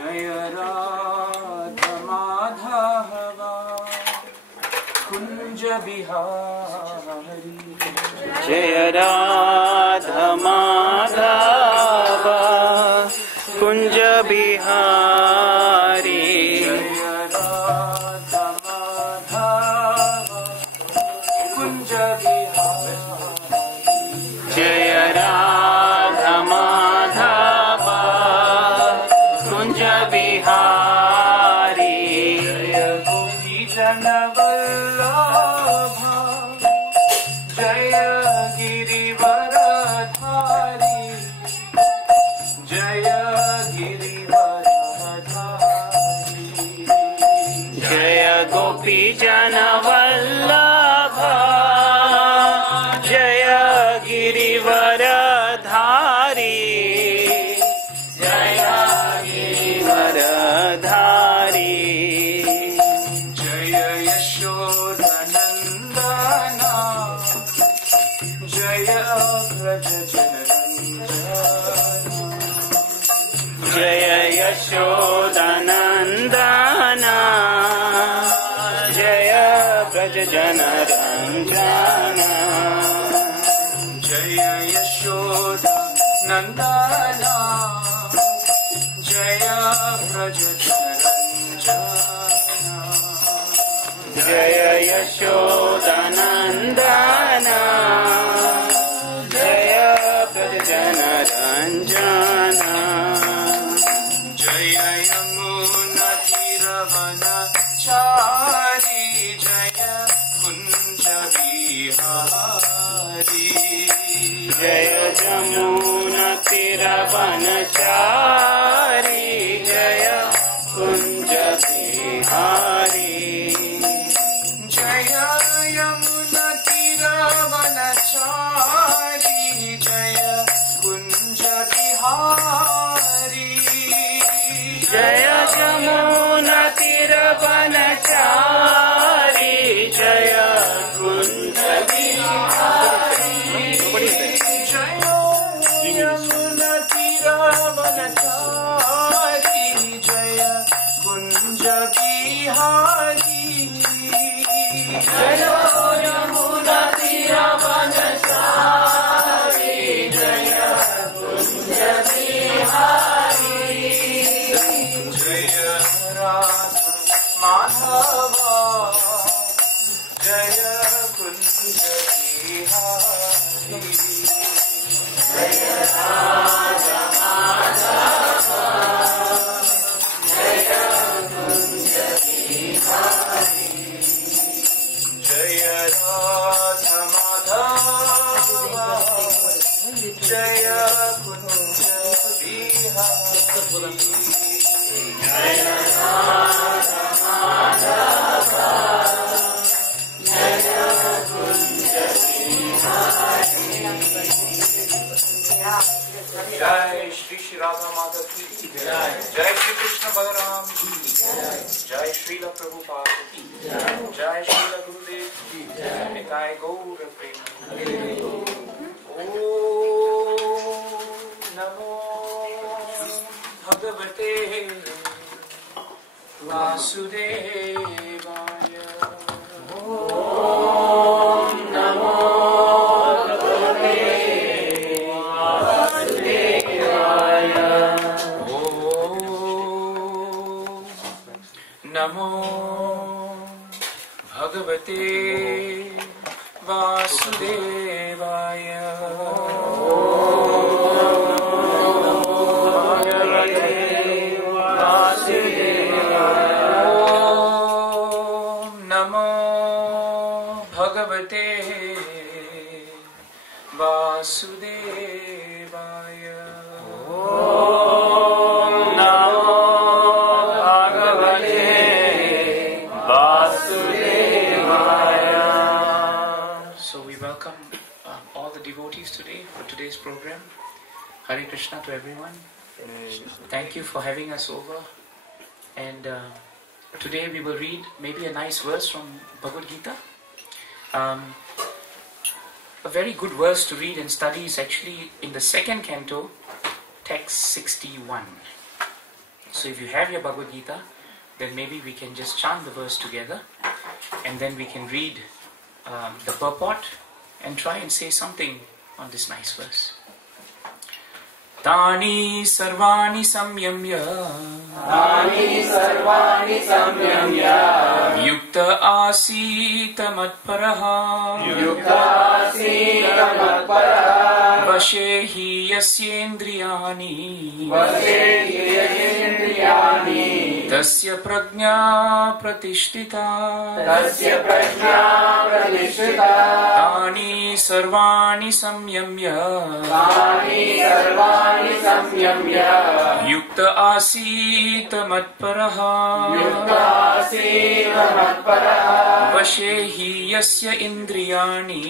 Jaya Radha Madhava Kunja Bihari Jaya Radha Madhava Kunja Bihari Jaya Radha Madhava Kunja Bihari Jaya Radha Madhava Kunja Bihari Jaya Gopi Janavallabha Jaya Girivaradhari Jaya Girivaradhari Jaya Gopi Janavallabha Jaya Girivaradhari Jaya Girivaradhari Jaya Yashodanandana Jaya Braja Janaranjana Jaya Yashodanandana Jaya Braja Janaranjana Jaya Yashodanandana Jaya Braja Janaranjana Jaya Yashodanandana Jaya Braja Janaranjana Jaya Yamuna Tiravanachari Jaya Kunja Bihari Jaya Yamuna Tiravanachari Jaya Kunja Bihari Jaya Yamuna Tiravanachari Jaya Kunja Bihari Jaya Yamuna Tiravanachari Jaya Kunja Bihari Jaya Yamuna Tiravanachari Jaya Kunja Bihari Jaya Yamuna Tiravanachari Jaya Kunja Bihari Jaya Radha Madhava Jaya Kunja Bihari Jaya Radha Madhava Jaya Kunja Bihari Jaya Radha Madhava Jaya Kunja Bihari Jaya Radha Madhava Jaya Kunja Bihari Jai Shri Shri Radha Madhav ki Jai Jai Shri Krishna Balaram ki Jai Srila Prabhupada ki Jai Srila Gurudev ki Nitai Gaura Prema Om Namo Bhagavate Vasudevaya Om Namo Bhagavate Vasudevaya Om Namo Bhagavate Vasudevaya Vasudevaya Om Namo Bhagavate Vasudevaya. So we welcome all the devotees today for today's program. Hare Krishna to everyone. Thank you for having us over. And today we will read maybe a nice verse from Bhagavad Gita. A very good verse to read and study is actually in the second canto, text 61. So if you have your Bhagavad Gita, then maybe we can just chant the verse together, and then we can read the purport and try and say something on this nice verse. Tani sarvani samyamya yukta asita matparaha vashehi yasyendriyani tasya prajna pratishtita tani sarvani samyamya yukta asita matparaha vashehi yasya indriyani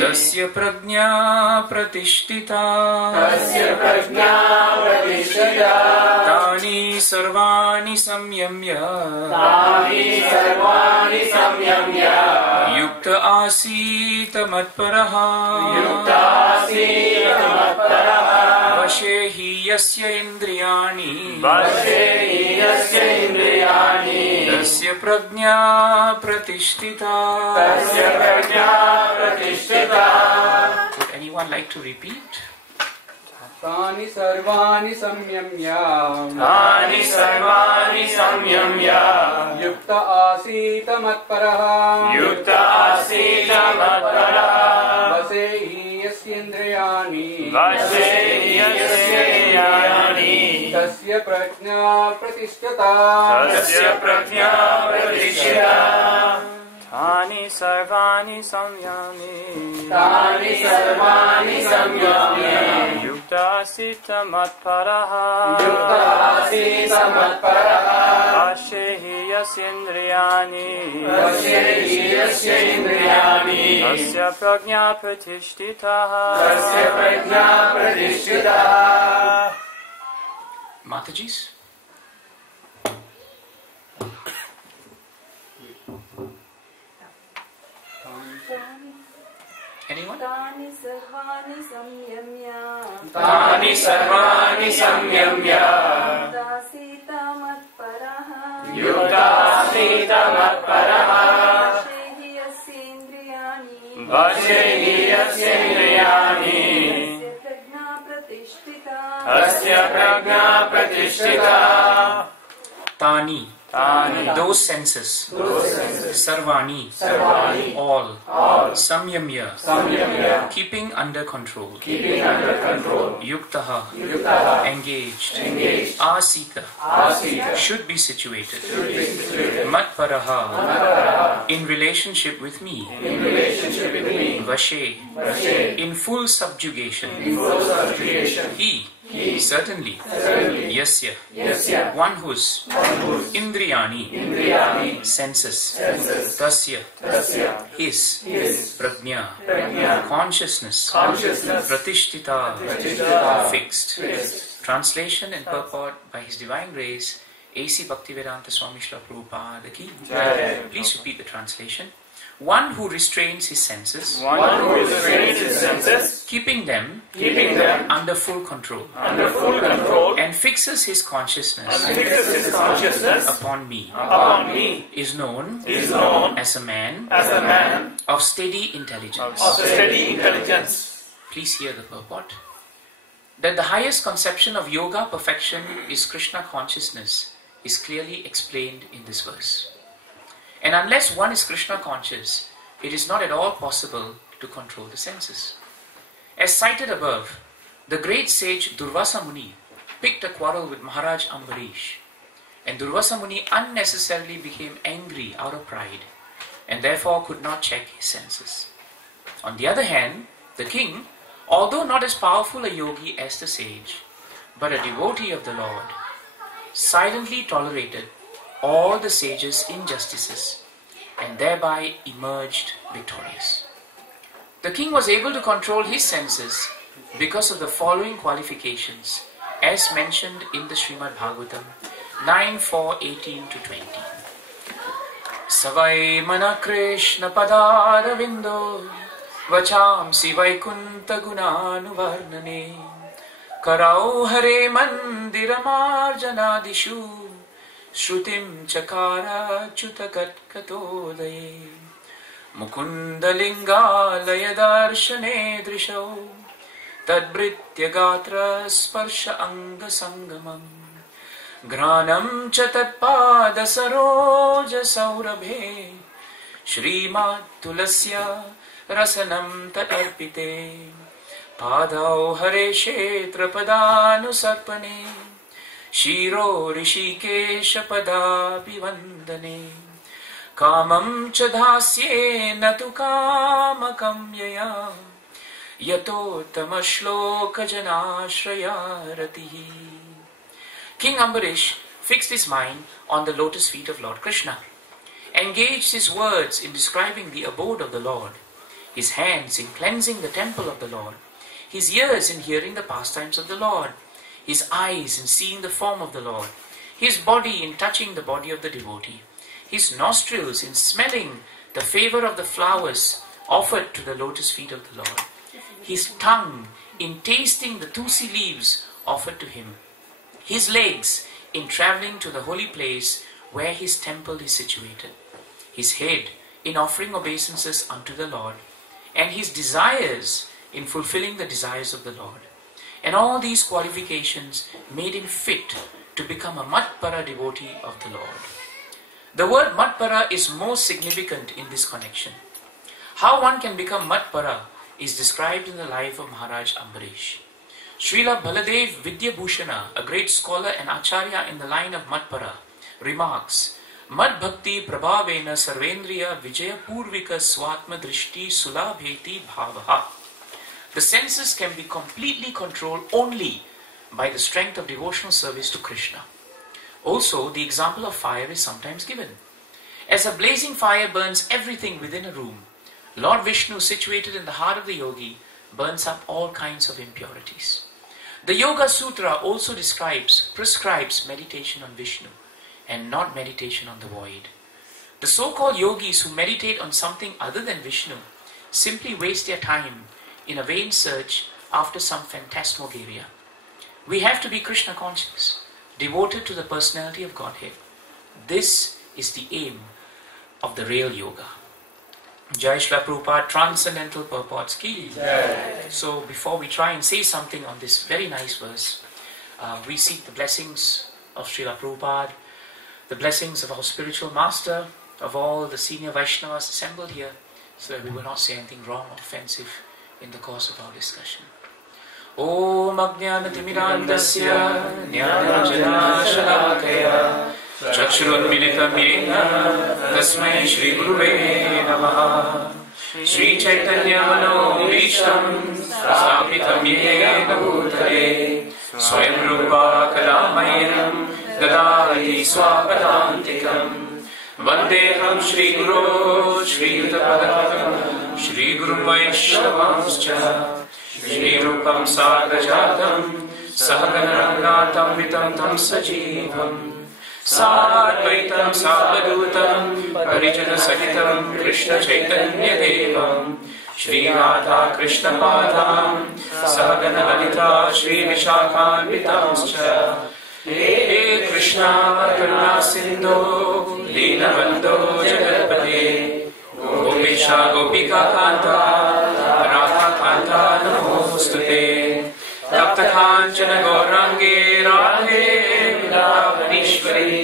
tasya prajna pratishtita tani sarvani samyamya yukta asita matparaha vashehi yasya indriyani tasya prajna pratishtita. Would anyone like to repeat? Tani sarvani samyamya yukta asita matparaha vasehi yasyendriyani tasya prajna pratishtita Tani sarvani samyami yukta asita matparaha vashehi yasyendriyani tasya prajna pratishtita. Matajis? Anyone? Tani sarvani samyamya Yukta asita matparaha vashehi yasyendriyani tasya prajna pratishtita. Tani. Those senses. Sarvani. All. Samyamya. Keeping under control. Yuktaha. Engaged. Asita. Should be situated. Matparaha. In relationship with me. Vashe. In full subjugation. He. Certainly. Yasya. One whose. Indriyani. Senses. Tasya. His. Prajna. Consciousness. Pratishtita. Fixed. Translation and purport by His Divine Grace, A.C. Bhaktivedanta Swami Srila Prabhupada ki. Please repeat the translation. One who restrains his senses, keeping them under full control, and fixes his consciousness, upon me, is known as a man of steady intelligence. Please hear the purport. That the highest conception of yoga perfection is Krishna consciousness is clearly explained in this verse. And unless one is Krishna conscious, it is not at all possible to control the senses. As cited above, the great sage Durvasa Muni picked a quarrel with Maharaj Ambarisha, and Durvasa Muni unnecessarily became angry out of pride, and therefore could not check his senses. On the other hand, the king, although not as powerful a yogi as the sage, but a devotee of the Lord, silently tolerated all the sage's injustices and thereby emerged victorious. The king was able to control his senses because of the following qualifications as mentioned in the Srimad Bhagavatam 9:4-18-20. Savai mana Krishna padaravindo vachamsi vaikunta gunanuvarnane Karau Hare Mandiramarjanadishu Shrutim Chakara Chutakat Katodaya Mukundalingalaya Darshane Drishau Tadbritya Gatra Sparsha Anga Sangamam Granam Chatatpada Saroja Saurabhe Shrimat Tulasya Rasanam Tatarpite Padau Hare Kshetra Padanu Sarpane Shiro Rishikesha Padabhivandane Kamam Chadhasye Natu Kamakam Yaya Yato Tamashloka Janashraya Ratihi. King Ambarish fixed his mind on the lotus feet of Lord Krishna, engaged his words in describing the abode of the Lord, his hands in cleansing the temple of the Lord, his ears in hearing the pastimes of the Lord, his eyes in seeing the form of the Lord, his body in touching the body of the devotee, his nostrils in smelling the favor of the flowers offered to the lotus feet of the Lord, his tongue in tasting the tulsi leaves offered to him, his legs in traveling to the holy place where his temple is situated, his head in offering obeisances unto the Lord, and his desires in fulfilling the desires of the Lord. And all these qualifications made him fit to become a Matpara devotee of the Lord. The word Matpara is most significant in this connection. How one can become Matpara is described in the life of Maharaj Ambarisha. Srila Baladev Vidyabhushana, a great scholar and acharya in the line of Matpara, remarks, Mad Bhakti Prabhavena Sarvendriya Vijaya Purvika Swatma Drishti Sulabheti Bhavaha. The senses can be completely controlled only by the strength of devotional service to Krishna. Also, the example of fire is sometimes given. As a blazing fire burns everything within a room, Lord Vishnu, situated in the heart of the yogi, burns up all kinds of impurities. The Yoga Sutra also prescribes meditation on Vishnu and not meditation on the void. The so-called yogis who meditate on something other than Vishnu simply waste their time in a vain search after some phantasmagoria. We have to be Krishna conscious, devoted to the personality of Godhead. This is the aim of the real yoga. Jai Shri Prabhupada, Transcendental Purports Ki. So before we try and say something on this very nice verse, we seek the blessings of Srila Prabhupada, the blessings of our spiritual master, of all the senior Vaishnavas assembled here, so that we will not say anything wrong or offensive in the course of our discussion. Om Ajnanatimidandasya Jnananjana Shalakaya Chakshurunmilitam Yena Tasmai Shri Guruve Namaha. Shri Chaitanya Mano Vishtam Sapitam Yena Bhutale Swayam Rupa Kalamayam Dadati Swapadantikam Vandeham Shri Guru Shri Yutapadakam Shri Guru Vaishnavamscha Shri Rupam Sagajatam Sahaganaranatam Vitantam Sajivam Sadvaitam Savadutam Parijana Sahitam Krishna Chaitanya Devam Shri Radha Krishna Padam Sahagana Lalita Shri Vishakhan Vitamscha He Krishna Karuna Sindhu Leena Bando Jagadpate Gopisha Gopika Kanta Radha Kanta Namostute Tapta Kanchana Gaurangi Radhe Vrindavaneshwari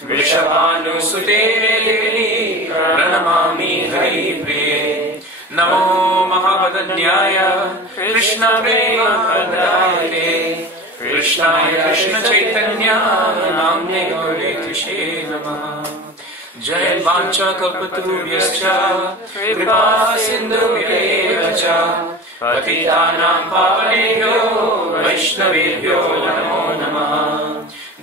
Vrishabhanu Sute Pranamami Hari Priye Namo Mahabhadanyaya Krishna Prema Krishnaya Krishna Chaitanya Namne Gaure Krishe Namaha. Jai Vancha Kalpatarubhyascha Kripa Sindhubhyacha Patitanam Pavanebhyo Vaishnavebhyo Namo Namaha.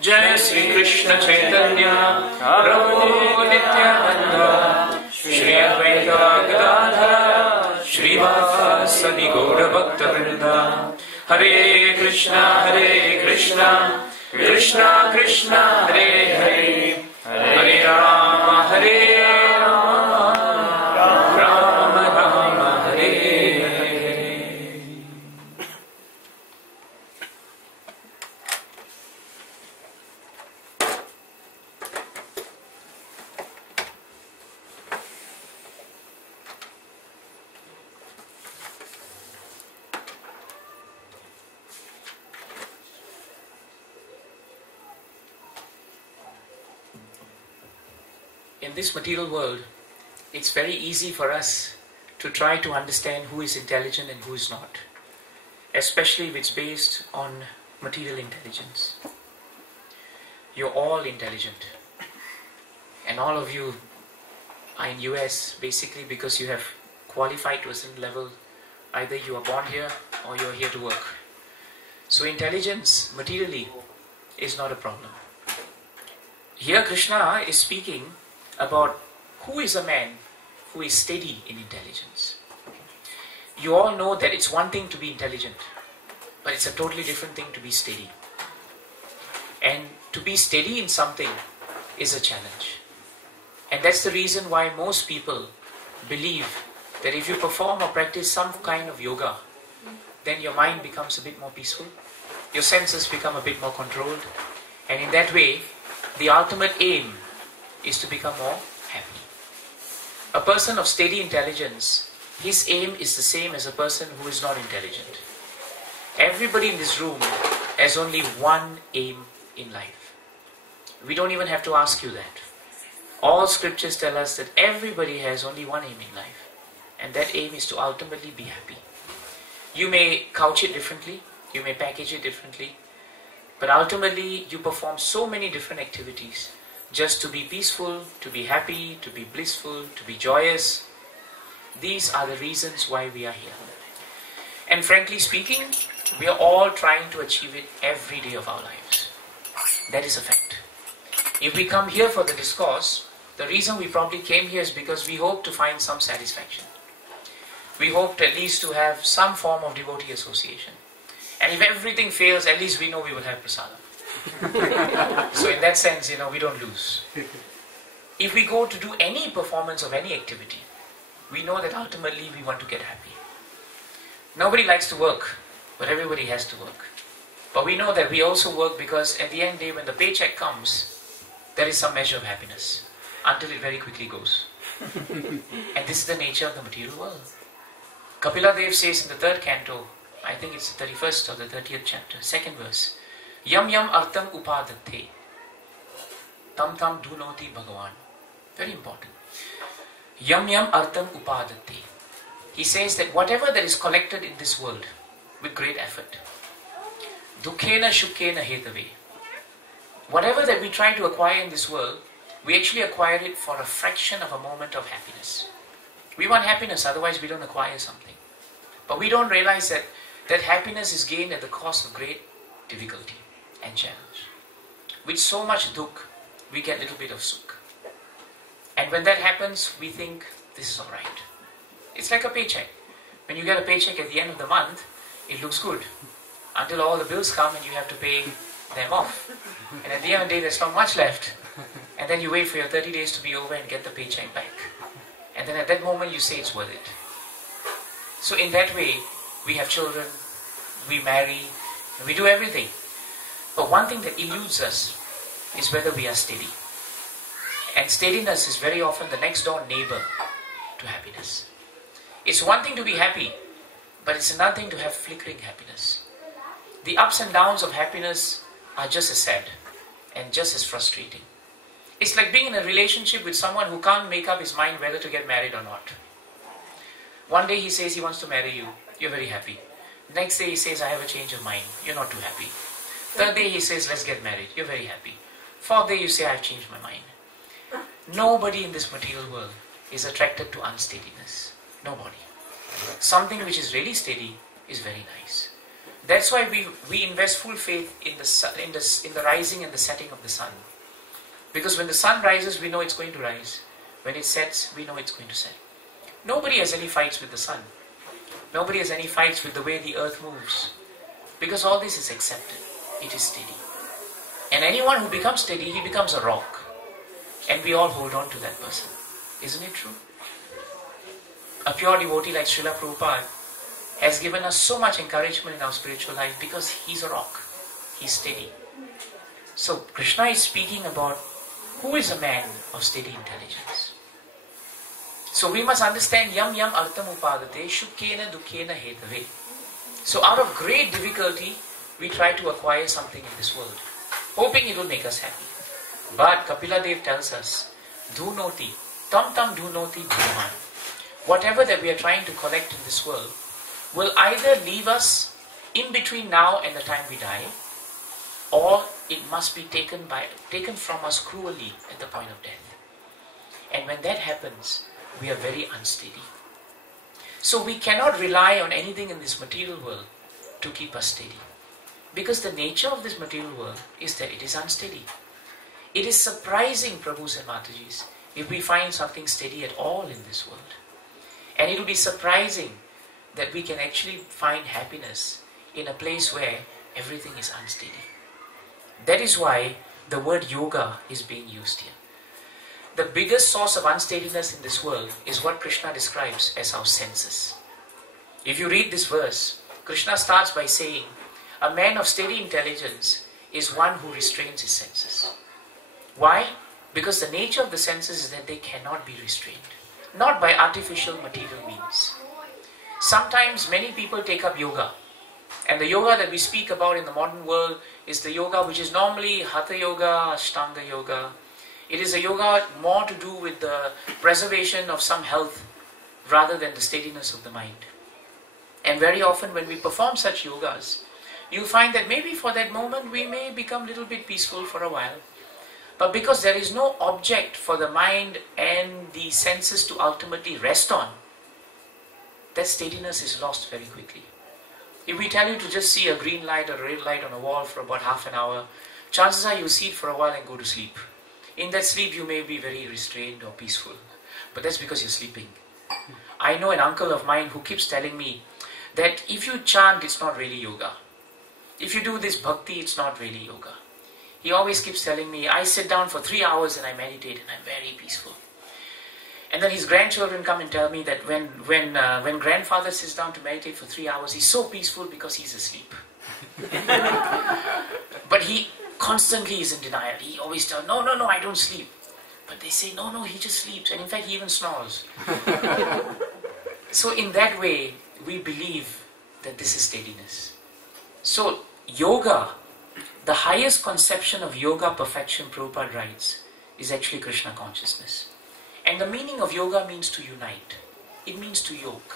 Jai Sri Krishna Chaitanya Prabhu Nityananda Shri Advaita Gadadhara Shri Vasadi Gaura Bhakta Vrinda. Hare Krishna, Krishna Krishna, Hare Hare, Hare Rama, Hare Rama, Rama Rama, Hare Hare. in this material world, it's very easy for us to try to understand who is intelligent and who is not, especially if it's based on material intelligence. You're all intelligent, and all of you are in US basically because you have qualified to a certain level. Either you are born here or you're here to work. So intelligence materially is not a problem. Here Krishna is speaking about who is a man who is steady in intelligence. You all know that it's one thing to be intelligent, but it's a totally different thing to be steady. And to be steady in something is a challenge. And that's the reason why most people believe that if you perform or practice some kind of yoga, then your mind becomes a bit more peaceful, your senses become a bit more controlled, and in that way, the ultimate aim is to become more happy. A person of steady intelligence, his aim is the same as a person who is not intelligent. Everybody in this room has only one aim in life. We don't even have to ask you that. All scriptures tell us that everybody has only one aim in life, and that aim is to ultimately be happy. You may couch it differently, you may package it differently, but ultimately you perform so many different activities just to be peaceful, to be happy, to be blissful, to be joyous. These are the reasons why we are here. And frankly speaking, we are all trying to achieve it every day of our lives. That is a fact. If we come here for the discourse, the reason we probably came here is because we hope to find some satisfaction. We hoped at least to have some form of devotee association. And if everything fails, at least we know we will have prasadam. So in that sense, we don't lose. If we go to do any performance of any activity, we know that ultimately we want to get happy. Nobody likes to work, but everybody has to work. But we know that we also work because at the end of the day, when the paycheck comes, there is some measure of happiness, until it very quickly goes. And this is the nature of the material world. Kapila Dev says in the 3rd canto, I think it's the 31st or the 30th chapter, 2nd verse, Yam yam artam upadatte, tam tam dhunoti bhagavan. Very important. Yam yam artam upadatte. He says that whatever that is collected in this world with great effort, dukhena shukhena hetave, whatever that we try to acquire in this world, we actually acquire it for a fraction of a moment of happiness. We want happiness, otherwise we don't acquire something. But we don't realize that happiness is gained at the cost of great difficulty and challenge. With so much dukh, we get a little bit of sukh. And when that happens, we think, this is alright. It's like a paycheck. When you get a paycheck at the end of the month, it looks good. Until all the bills come and you have to pay them off. And at the end of the day, there's not much left. And then you wait for your 30 days to be over and get the paycheck back. And then at that moment you say it's worth it. So in that way, we have children, we marry, and we do everything. But one thing that eludes us is whether we are steady. And steadiness is very often the next door neighbor to happiness. It's one thing to be happy, but it's another thing to have flickering happiness. The ups and downs of happiness are just as sad and just as frustrating. It's like being in a relationship with someone who can't make up his mind whether to get married or not. One day he says he wants to marry you, you're very happy. Next day he says, I have a change of mind, you're not too happy. Third day he says, let's get married, you're very happy. Fourth day you say, I've changed my mind. Nobody in this material world is attracted to unsteadiness. Nobody. Something which is really steady is very nice. That's why we invest full faith in the rising and the setting of the sun. Because when the sun rises, we know it's going to rise. When it sets, we know it's going to set. Nobody has any fights with the sun. Nobody has any fights with the way the earth moves. Because all this is accepted. It is steady. And anyone who becomes steady, he becomes a rock. And we all hold on to that person. Isn't it true? A pure devotee like Srila Prabhupada has given us so much encouragement in our spiritual life because he's a rock. He's steady. So Krishna is speaking about who is a man of steady intelligence. So we must understand yam yam artam upadate shukkena dukkena hetave. So out of great difficulty, we try to acquire something in this world, hoping it will make us happy. But Kapila Dev tells us dhunoti, tam tam dhunoti bhuman. Whatever that we are trying to collect in this world will either leave us in between now and the time we die, or it must be taken from us cruelly at the point of death. And when that happens, we are very unsteady. So we cannot rely on anything in this material world to keep us steady. Because the nature of this material world is that it is unsteady. It is surprising, Prabhus and Matajis, if we find something steady at all in this world. And it will be surprising that we can actually find happiness in a place where everything is unsteady. That is why the word yoga is being used here. The biggest source of unsteadiness in this world is what Krishna describes as our senses. If you read this verse, Krishna starts by saying, a man of steady intelligence is one who restrains his senses. Why? Because the nature of the senses is that they cannot be restrained. Not by artificial material means. Sometimes many people take up yoga. And the yoga that we speak about in the modern world is the yoga which is normally Hatha Yoga, Ashtanga Yoga. It is a yoga more to do with the preservation of some health rather than the steadiness of the mind. And very often when we perform such yogas, you find that maybe for that moment we may become a little bit peaceful for a while. But because there is no object for the mind and the senses to ultimately rest on, that steadiness is lost very quickly. If we tell you to just see a green light or a red light on a wall for about half an hour, chances are you'll see it for a while and go to sleep. In that sleep you may be very restrained or peaceful, but that's because you're sleeping. I know an uncle of mine who keeps telling me that if you chant, it's not really yoga. If you do this bhakti, it's not really yoga. He always keeps telling me, I sit down for 3 hours and I meditate and I'm very peaceful. And then his grandchildren come and tell me that when grandfather sits down to meditate for 3 hours, he's so peaceful because he's asleep. But he constantly is in denial. He always tells, no, I don't sleep. But they say, no, he just sleeps. And in fact, he even snores. So in that way, we believe that this is steadiness. So yoga, the highest conception of yoga perfection, Prabhupada writes, is actually Krishna consciousness. And the meaning of yoga means to unite. It means to yoke.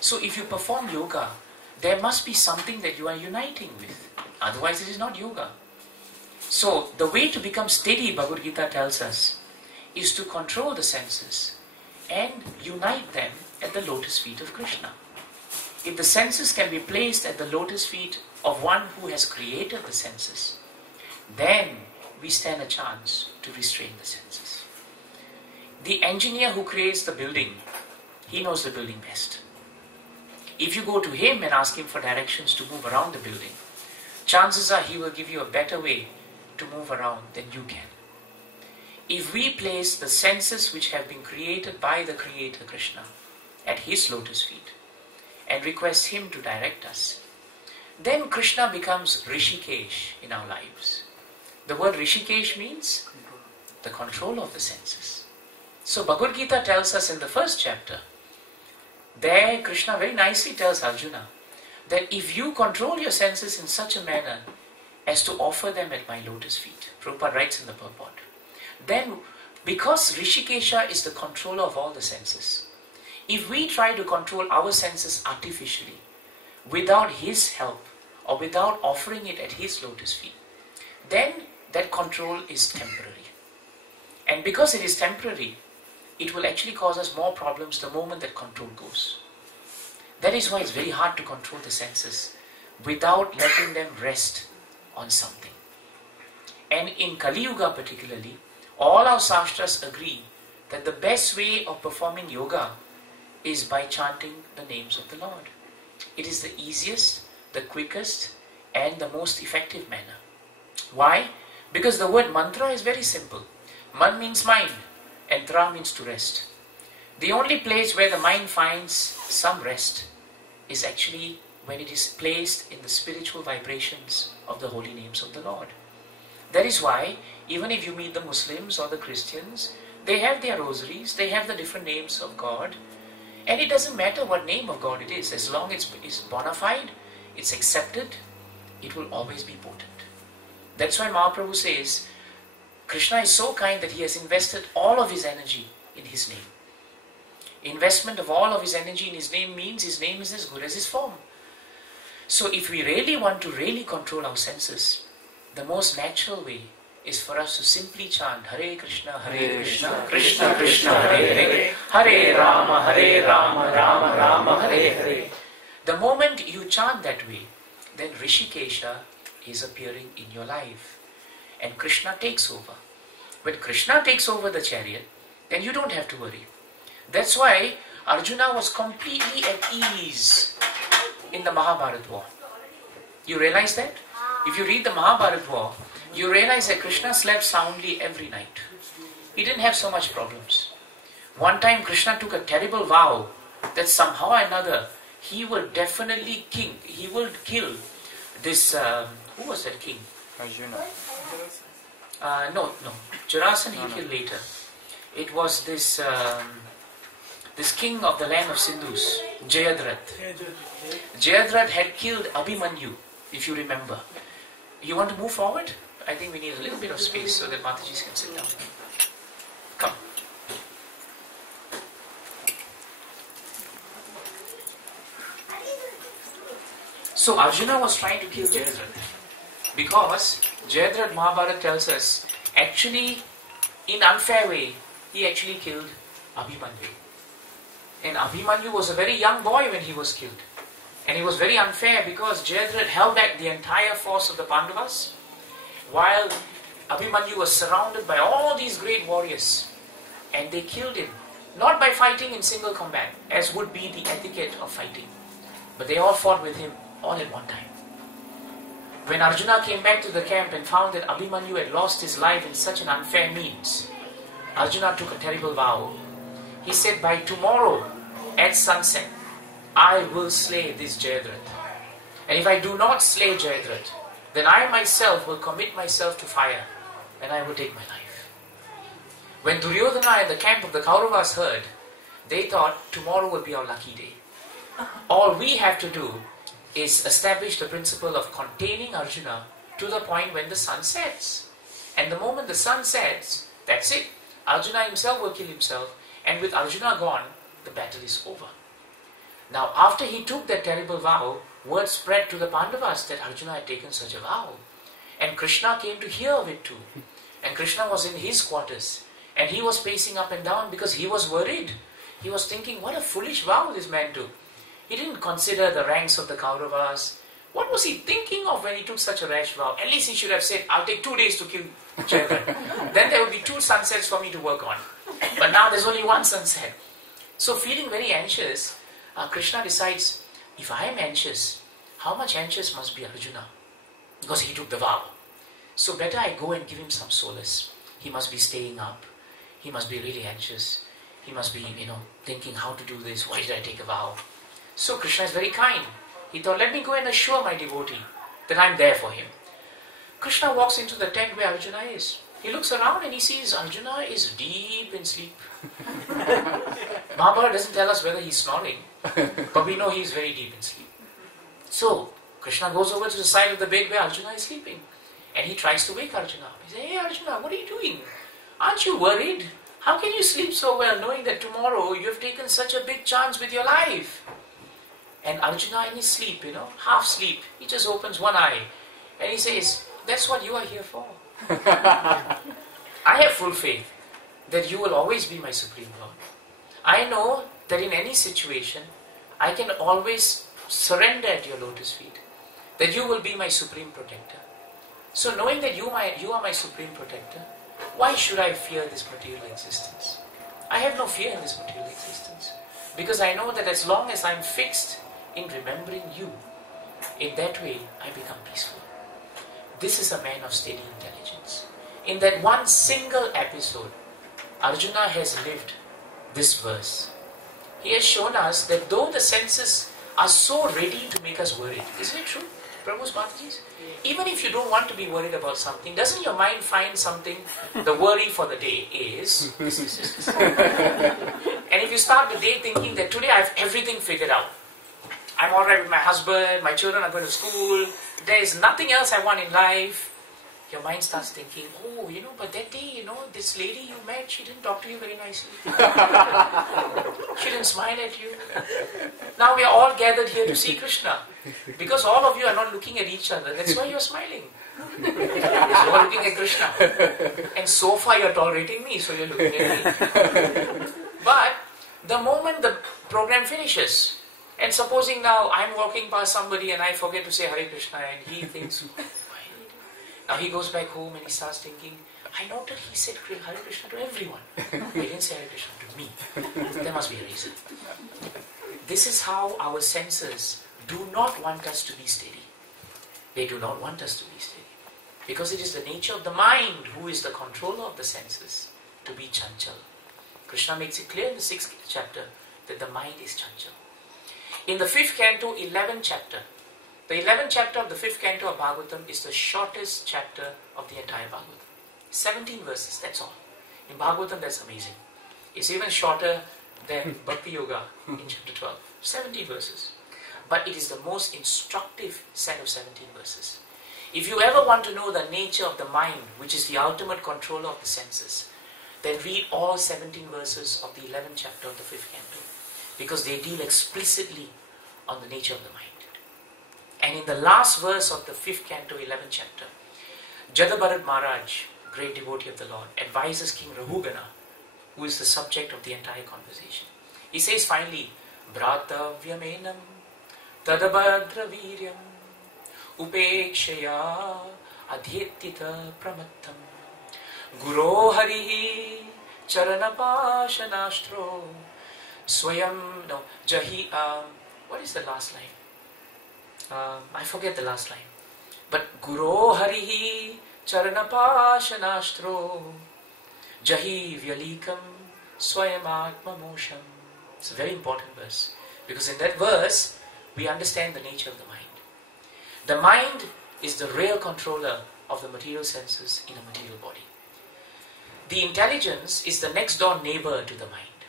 So if you perform yoga, there must be something that you are uniting with. Otherwise it is not yoga. So the way to become steady, Bhagavad Gita tells us, is to control the senses and unite them at the lotus feet of Krishna. If the senses can be placed at the lotus feet of one who has created the senses, then we stand a chance to restrain the senses. The engineer who creates the building, he knows the building best. If you go to him and ask him for directions to move around the building, chances are he will give you a better way to move around than you can. If we place the senses which have been created by the Creator Krishna at his lotus feet and request him to direct us, then Krishna becomes Rishikesh in our lives. The word Rishikesh means the control of the senses. So Bhagavad Gita tells us in the first chapter, there Krishna very nicely tells Arjuna that if you control your senses in such a manner as to offer them at my lotus feet, Prabhupada writes in the purport, then because Rishikesha is the controller of all the senses, if we try to control our senses artificially, without his help or without offering it at his lotus feet, then that control is temporary. And because it is temporary, it will actually cause us more problems the moment that control goes. That is why it's very hard to control the senses without letting them rest on something. And in Kali Yuga particularly, all our sastras agree that the best way of performing yoga is by chanting the names of the Lord. It is the easiest, the quickest, and the most effective manner. Why? Because the word mantra is very simple. Man means mind, and tra means to rest. The only place where the mind finds some rest is actually when it is placed in the spiritual vibrations of the holy names of the Lord. That is why, even if you meet the Muslims or the Christians, they have their rosaries, they have the different names of God, and it doesn't matter what name of God it is, as long as it's bona fide, it's accepted, it will always be potent. That's why Mahaprabhu says, Krishna is so kind that he has invested all of his energy in his name. Investment of all of his energy in his name means his name is as good as his form. So if we really want to really control our senses, the most natural way is for us to simply chant Hare Krishna, Krishna Krishna, Hare Rama, Rama Rama, Hare Hare. The moment you chant that way, then Rishikesha is appearing in your life. And Krishna takes over. When Krishna takes over the chariot, then you don't have to worry. That's why Arjuna was completely at ease in the Mahabharata war. You realize that? If you read the Mahabharata war, you realize that Krishna slept soundly every night. He didn't have so much problems. One time Krishna took a terrible vow that somehow or another he will definitely he will kill this, who was that king? Arjuna. No. Jarasan he killed later. It was this king of the land of Sindhus, Jayadratha. Jayadratha had killed Abhimanyu, if you remember. You want to move forward? I think we need a little bit of space so that Mataji can sit down. Come. So Arjuna was trying to kill Jayadratha because Jayadratha Mahabharata tells us actually in unfair way he actually killed Abhimanyu. And Abhimanyu was a very young boy when he was killed. And it was very unfair because Jayadratha held back the entire force of the Pandavas while Abhimanyu was surrounded by all these great warriors. And they killed him, not by fighting in single combat, as would be the etiquette of fighting. But they all fought with him all at one time. When Arjuna came back to the camp and found that Abhimanyu had lost his life in such an unfair means, Arjuna took a terrible vow. He said, by tomorrow at sunset, I will slay this Jayadratha. And if I do not slay Jayadratha, then I myself will commit myself to fire and I will take my life. When Duryodhana and the camp of the Kauravas heard, they thought tomorrow will be our lucky day. All we have to do is establish the principle of containing Arjuna to the point when the sun sets. And the moment the sun sets, that's it. Arjuna himself will kill himself, and with Arjuna gone, the battle is over. Now after he took that terrible vow, word spread to the Pandavas that Arjuna had taken such a vow. And Krishna came to hear of it too. And Krishna was in his quarters. And he was pacing up and down because he was worried. He was thinking, what a foolish vow this man took. He didn't consider the ranks of the Kauravas. What was he thinking of when he took such a rash vow? At least he should have said, I'll take 2 days to kill Jayadratha. Then there will be 2 sunsets for me to work on. But now there's only 1 sunset. So feeling very anxious, Krishna decides, if I am anxious, how much anxious must be Arjuna? Because he took the vow. So better I go and give him some solace. He must be staying up. He must be really anxious. He must be, thinking how to do this. Why did I take a vow? So Krishna is very kind. He thought, let me go and assure my devotee that I'm there for him. Krishna walks into the tent where Arjuna is. He looks around and he sees Arjuna is deep in sleep. Mahabharata doesn't tell us whether he's snoring, but we know he's very deep in sleep. So Krishna goes over to the side of the bed where Arjuna is sleeping. And he tries to wake Arjuna up. He says, hey Arjuna, what are you doing? Aren't you worried? How can you sleep so well knowing that tomorrow you have taken such a big chance with your life? And Arjuna in his sleep, half sleep, he just opens one eye and he says, that's what you are here for. I have full faith that you will always be my Supreme Lord. I know that in any situation, I can always surrender at your lotus feet. That you will be my Supreme Protector. So knowing that you are my Supreme Protector, why should I fear this material existence? I have no fear in this material existence. Because I know that as long as I'm fixed in remembering you, in that way I become peaceful. This is a man of steady intelligence. In that one single episode, Arjuna has lived this verse. He has shown us that though the senses are so ready to make us worried, isn't it true, Prabhu's Mataji's? Even if you don't want to be worried about something, doesn't your mind find something, the worry for the day is this. And if you start the day thinking that today I have everything figured out, I'm alright with my husband, my children are going to school, there is nothing else I want in life, your mind starts thinking, oh, but that day, this lady you met, she didn't talk to you very nicely. She didn't smile at you. Now we are all gathered here to see Krishna. Because all of you are not looking at each other, that's why you're smiling. Because you're looking at Krishna. And so far you're tolerating me, so you're looking at me. But the moment the program finishes, and supposing now I'm walking past somebody and I forget to say Hare Krishna and he thinks, why did he do? Now he goes back home and he starts thinking, I noted he said Hare Krishna to everyone. He didn't say Hare Krishna to me. There must be a reason. This is how our senses do not want us to be steady. They do not want us to be steady. Because it is the nature of the mind who is the controller of the senses to be chanchal. Krishna makes it clear in the 6th chapter that the mind is chanchal. In the 5th canto, 11th chapter, the 11th chapter of the 5th canto of Bhagavatam is the shortest chapter of the entire Bhagavatam. 17 verses, that's all. In Bhagavatam, that's amazing. It's even shorter than Bhakti Yoga in chapter 12. 17 verses. But it is the most instructive set of 17 verses. If you ever want to know the nature of the mind, which is the ultimate controller of the senses, then read all 17 verses of the 11th chapter of the 5th canto, because they deal explicitly on the nature of the mind. And in the last verse of the 5th canto, 11th chapter, Jadabharat Maharaj, great devotee of the Lord, advises King Rahugana, who is the subject of the entire conversation. He says finally, Bhratavyamenam tadabhadra viryam upekshaya adhyetita pramattam guro harihi charanapashanastro swayam jahi. What is the last line? I forget the last line. But guro harihi charanapashanastro jahi vyalikam swayamatma mosham. It's a very important verse, because in that verse we understand the nature of the mind. The mind is the real controller of the material senses in a material body. The intelligence is the next door neighbor to the mind.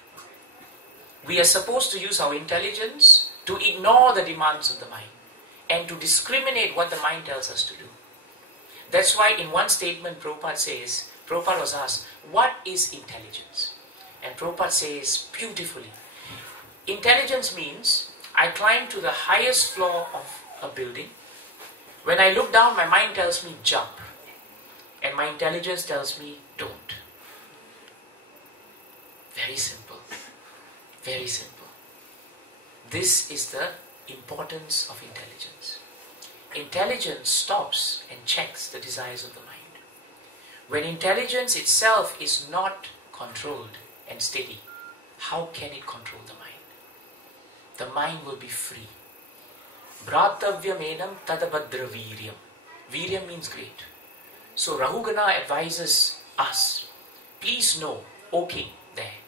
We are supposed to use our intelligence to ignore the demands of the mind and to discriminate what the mind tells us to do. That's why in one statement Prabhupada was asked, what is intelligence? And Prabhupada says beautifully, intelligence means I climb to the highest floor of a building. When I look down, my mind tells me jump, and my intelligence tells me don't. Very simple. Very simple. This is the importance of intelligence. Intelligence stops and checks the desires of the mind. When intelligence itself is not controlled and steady, how can it control the mind? The mind will be free. Bhratavyamenam tadabhadra viryam. Viryam means great. So Rahugana advises us, please know, O king, there,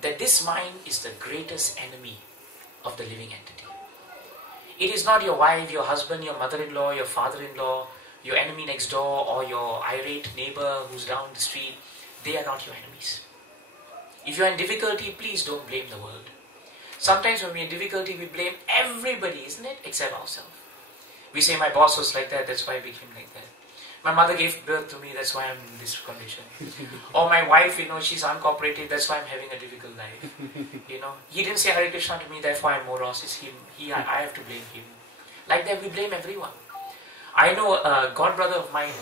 that this mind is the greatest enemy of the living entity. It is not your wife, your husband, your mother-in-law, your father-in-law, your enemy next door, or your irate neighbor who's down the street. They are not your enemies. If you are in difficulty, please don't blame the world. Sometimes when we are in difficulty, we blame everybody, isn't it? Except ourselves. We say, my boss was like that, that's why I became like that. My mother gave birth to me, that's why I'm in this condition. Or my wife, she's uncooperative, that's why I'm having a difficult life. He didn't say Hare Krishna to me, therefore I'm morose. It's him. I have to blame him. Like that, we blame everyone. I know a god brother of mine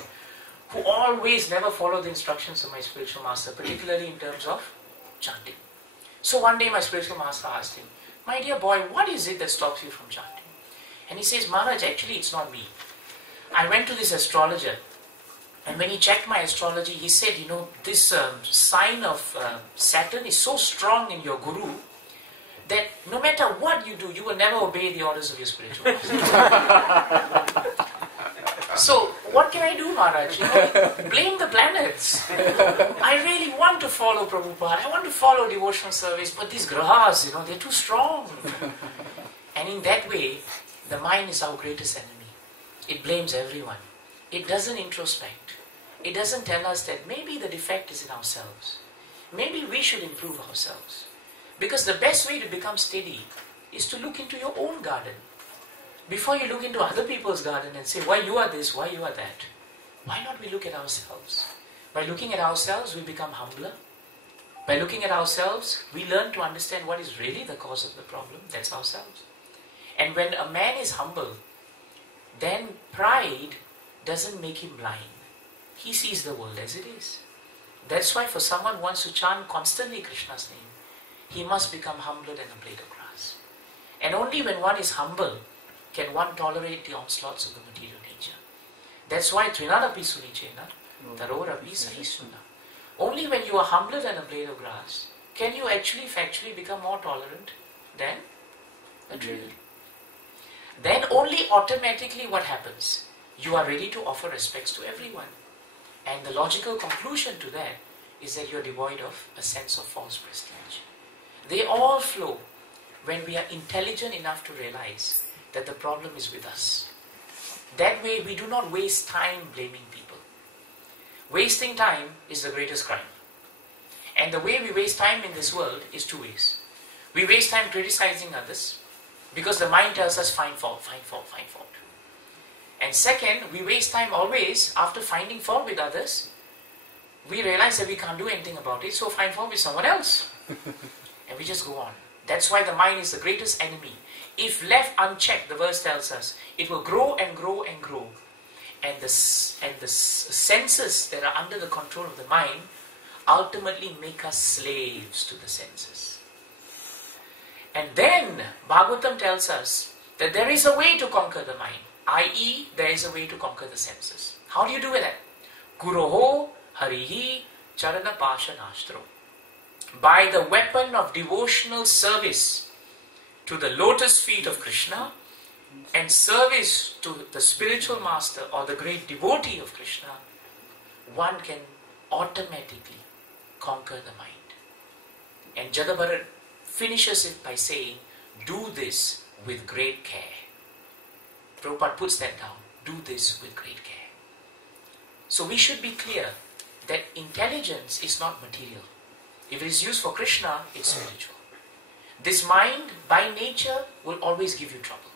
who always never followed the instructions of my spiritual master, particularly in terms of chanting. So one day my spiritual master asked him, my dear boy, what is it that stops you from chanting? And he says, Maharaj, actually it's not me. I went to this astrologer, and when he checked my astrology, he said, this sign of Saturn is so strong in your guru that no matter what you do, you will never obey the orders of your spiritual master. So, what can I do, Maharaj? Blame the planets. I really want to follow Prabhupada. I want to follow devotional service, but these grahas, they're too strong. And in that way, the mind is our greatest enemy. It blames everyone. It doesn't introspect. It doesn't tell us that maybe the defect is in ourselves. Maybe we should improve ourselves. Because the best way to become steady is to look into your own garden. Before you look into other people's garden and say, why you are this, why you are that. Why not we look at ourselves? By looking at ourselves, we become humbler. By looking at ourselves, we learn to understand what is really the cause of the problem. That's ourselves. And when a man is humble, then pride doesn't make him blind. He sees the world as it is. That's why for someone who wants to chant constantly Krishna's name, he must become humbler than a blade of grass. And only when one is humble can one tolerate the onslaughts of the material nature. That's why Trinadapi Sunichena, Tarorapi Sahisuna. Only when you are humbler than a blade of grass can you actually factually become more tolerant than a tree. Then only automatically what happens? You are ready to offer respects to everyone. And the logical conclusion to that is that you are devoid of a sense of false prestige. They all flow when we are intelligent enough to realize that the problem is with us. That way we do not waste time blaming people. Wasting time is the greatest crime. And the way we waste time in this world is two ways. We waste time criticizing others because the mind tells us find fault, find fault, find fault. And second, we waste time always after finding fault with others. We realize that we can't do anything about it, so find fault with someone else. And we just go on. That's why the mind is the greatest enemy. If left unchecked, the verse tells us, it will grow and grow and grow. And the senses that are under the control of the mind ultimately make us slaves to the senses. And then Bhagavatam tells us that there is a way to conquer the mind, i.e. there is a way to conquer the senses. How do you do that? Guroho harihi charana pashanastro. By the weapon of devotional service to the lotus feet of Krishna and service to the spiritual master or the great devotee of Krishna, one can automatically conquer the mind. And Jadabharat finishes it by saying, do this with great care. Prabhupada puts that down, do this with great care. So we should be clear that intelligence is not material. If it is used for Krishna, it's spiritual. This mind, by nature, will always give you trouble.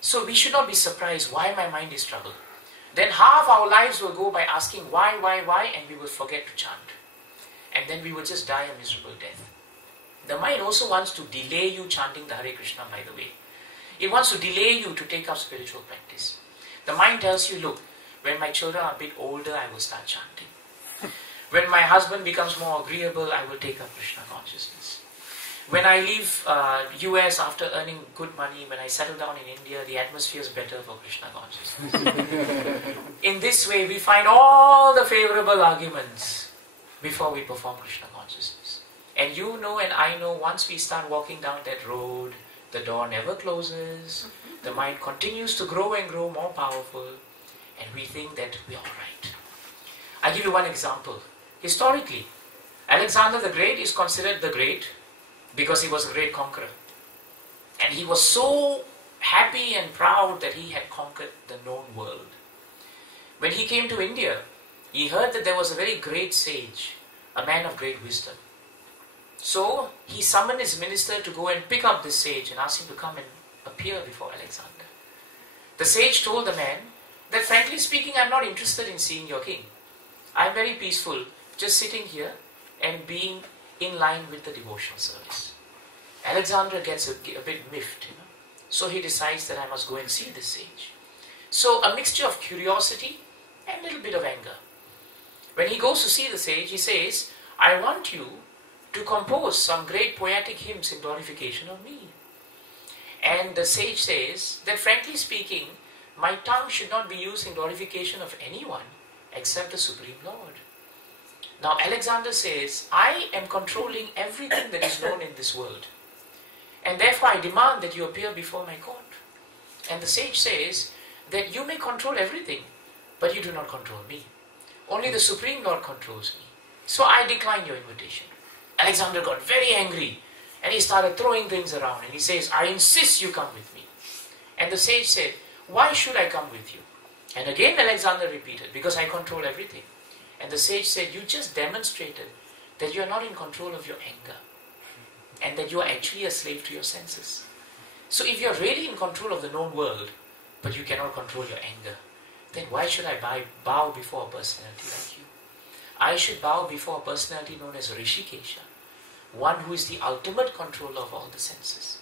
So we should not be surprised why my mind is troubled. Then half our lives will go by asking why, and we will forget to chant. And then we will just die a miserable death. The mind also wants to delay you chanting the Hare Krishna, by the way. It wants to delay you to take up spiritual practice. The mind tells you, look, when my children are a bit older, I will start chanting. When my husband becomes more agreeable, I will take up Krishna consciousness. When I leave US after earning good money, when I settle down in India, the atmosphere is better for Krishna consciousness. In this way, we find all the favorable arguments before we perform Krishna consciousness. And you know and I know, once we start walking down that road, the door never closes, the mind continues to grow and grow more powerful, and we think that we're alright. I'll give you one example. Historically, Alexander the Great is considered the great because he was a great conqueror. And he was so happy and proud that he had conquered the known world. When he came to India, he heard that there was a very great sage, a man of great wisdom. So he summoned his minister to go and pick up this sage and ask him to come and appear before Alexander. The sage told the man that, frankly speaking, I'm not interested in seeing your king. I'm very peaceful, just sitting here and being in line with the devotional service. Alexander gets a bit miffed, so he decides that I must go and see this sage. So a mixture of curiosity and a little bit of anger. When he goes to see the sage, he says, I want you to compose some great poetic hymns in glorification of me. And the sage says that, frankly speaking, my tongue should not be used in glorification of anyone except the Supreme Lord. Now Alexander says, I am controlling everything that is known in this world, and therefore I demand that you appear before my court. And the sage says that you may control everything, but you do not control me. Only the Supreme Lord controls me. So I decline your invitation. Alexander got very angry and he started throwing things around, and he says, I insist you come with me. And the sage said, why should I come with you? And again Alexander repeated, because I control everything. And the sage said, you just demonstrated that you are not in control of your anger and that you are actually a slave to your senses. So if you are really in control of the known world, but you cannot control your anger, then why should I bow before a personality like you? I should bow before a personality known as Rishikesha, one who is the ultimate controller of all the senses,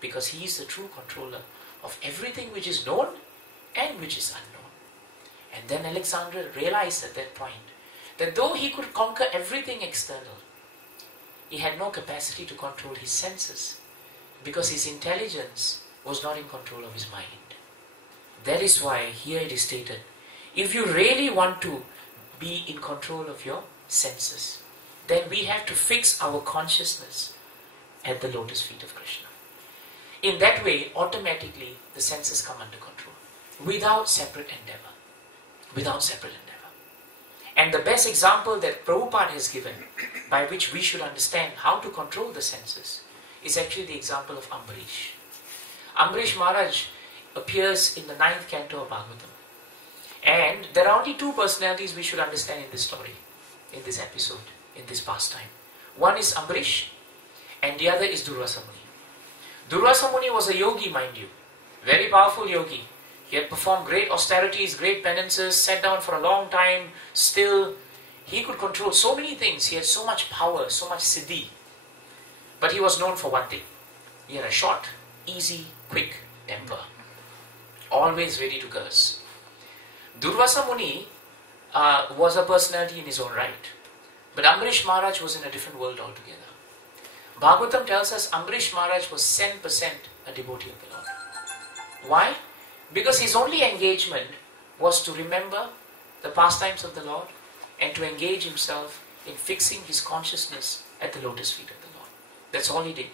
because he is the true controller of everything which is known and which is unknown. And then Alexander realized at that point that though he could conquer everything external, he had no capacity to control his senses, because his intelligence was not in control of his mind. That is why here it is stated, if you really want to be in control of your senses, then we have to fix our consciousness at the lotus feet of Krishna. In that way, automatically the senses come under control, without separate endeavor. Without separate endeavor. And the best example that Prabhupada has given, by which we should understand how to control the senses, is actually the example of Ambarish. Ambarish Maharaj appears in the 9th canto of Bhagavatam. And there are only two personalities we should understand in this story, in this episode, in this pastime. One is Ambarish, and the other is Durvasa Muni. Durvasa Muni was a yogi, mind you. Very powerful yogi. He had performed great austerities, great penances, sat down for a long time, still. He could control so many things. He had so much power, so much siddhi. But he was known for one thing. He had a short, easy, quick temper. Always ready to curse. Durvasa Muni was a personality in his own right. But Ambarish Maharaj was in a different world altogether. Bhagavatam tells us Ambarish Maharaj was 10% a devotee of the Lord. Why? Because his only engagement was to remember the pastimes of the Lord and to engage himself in fixing his consciousness at the lotus feet of the Lord. That's all he did.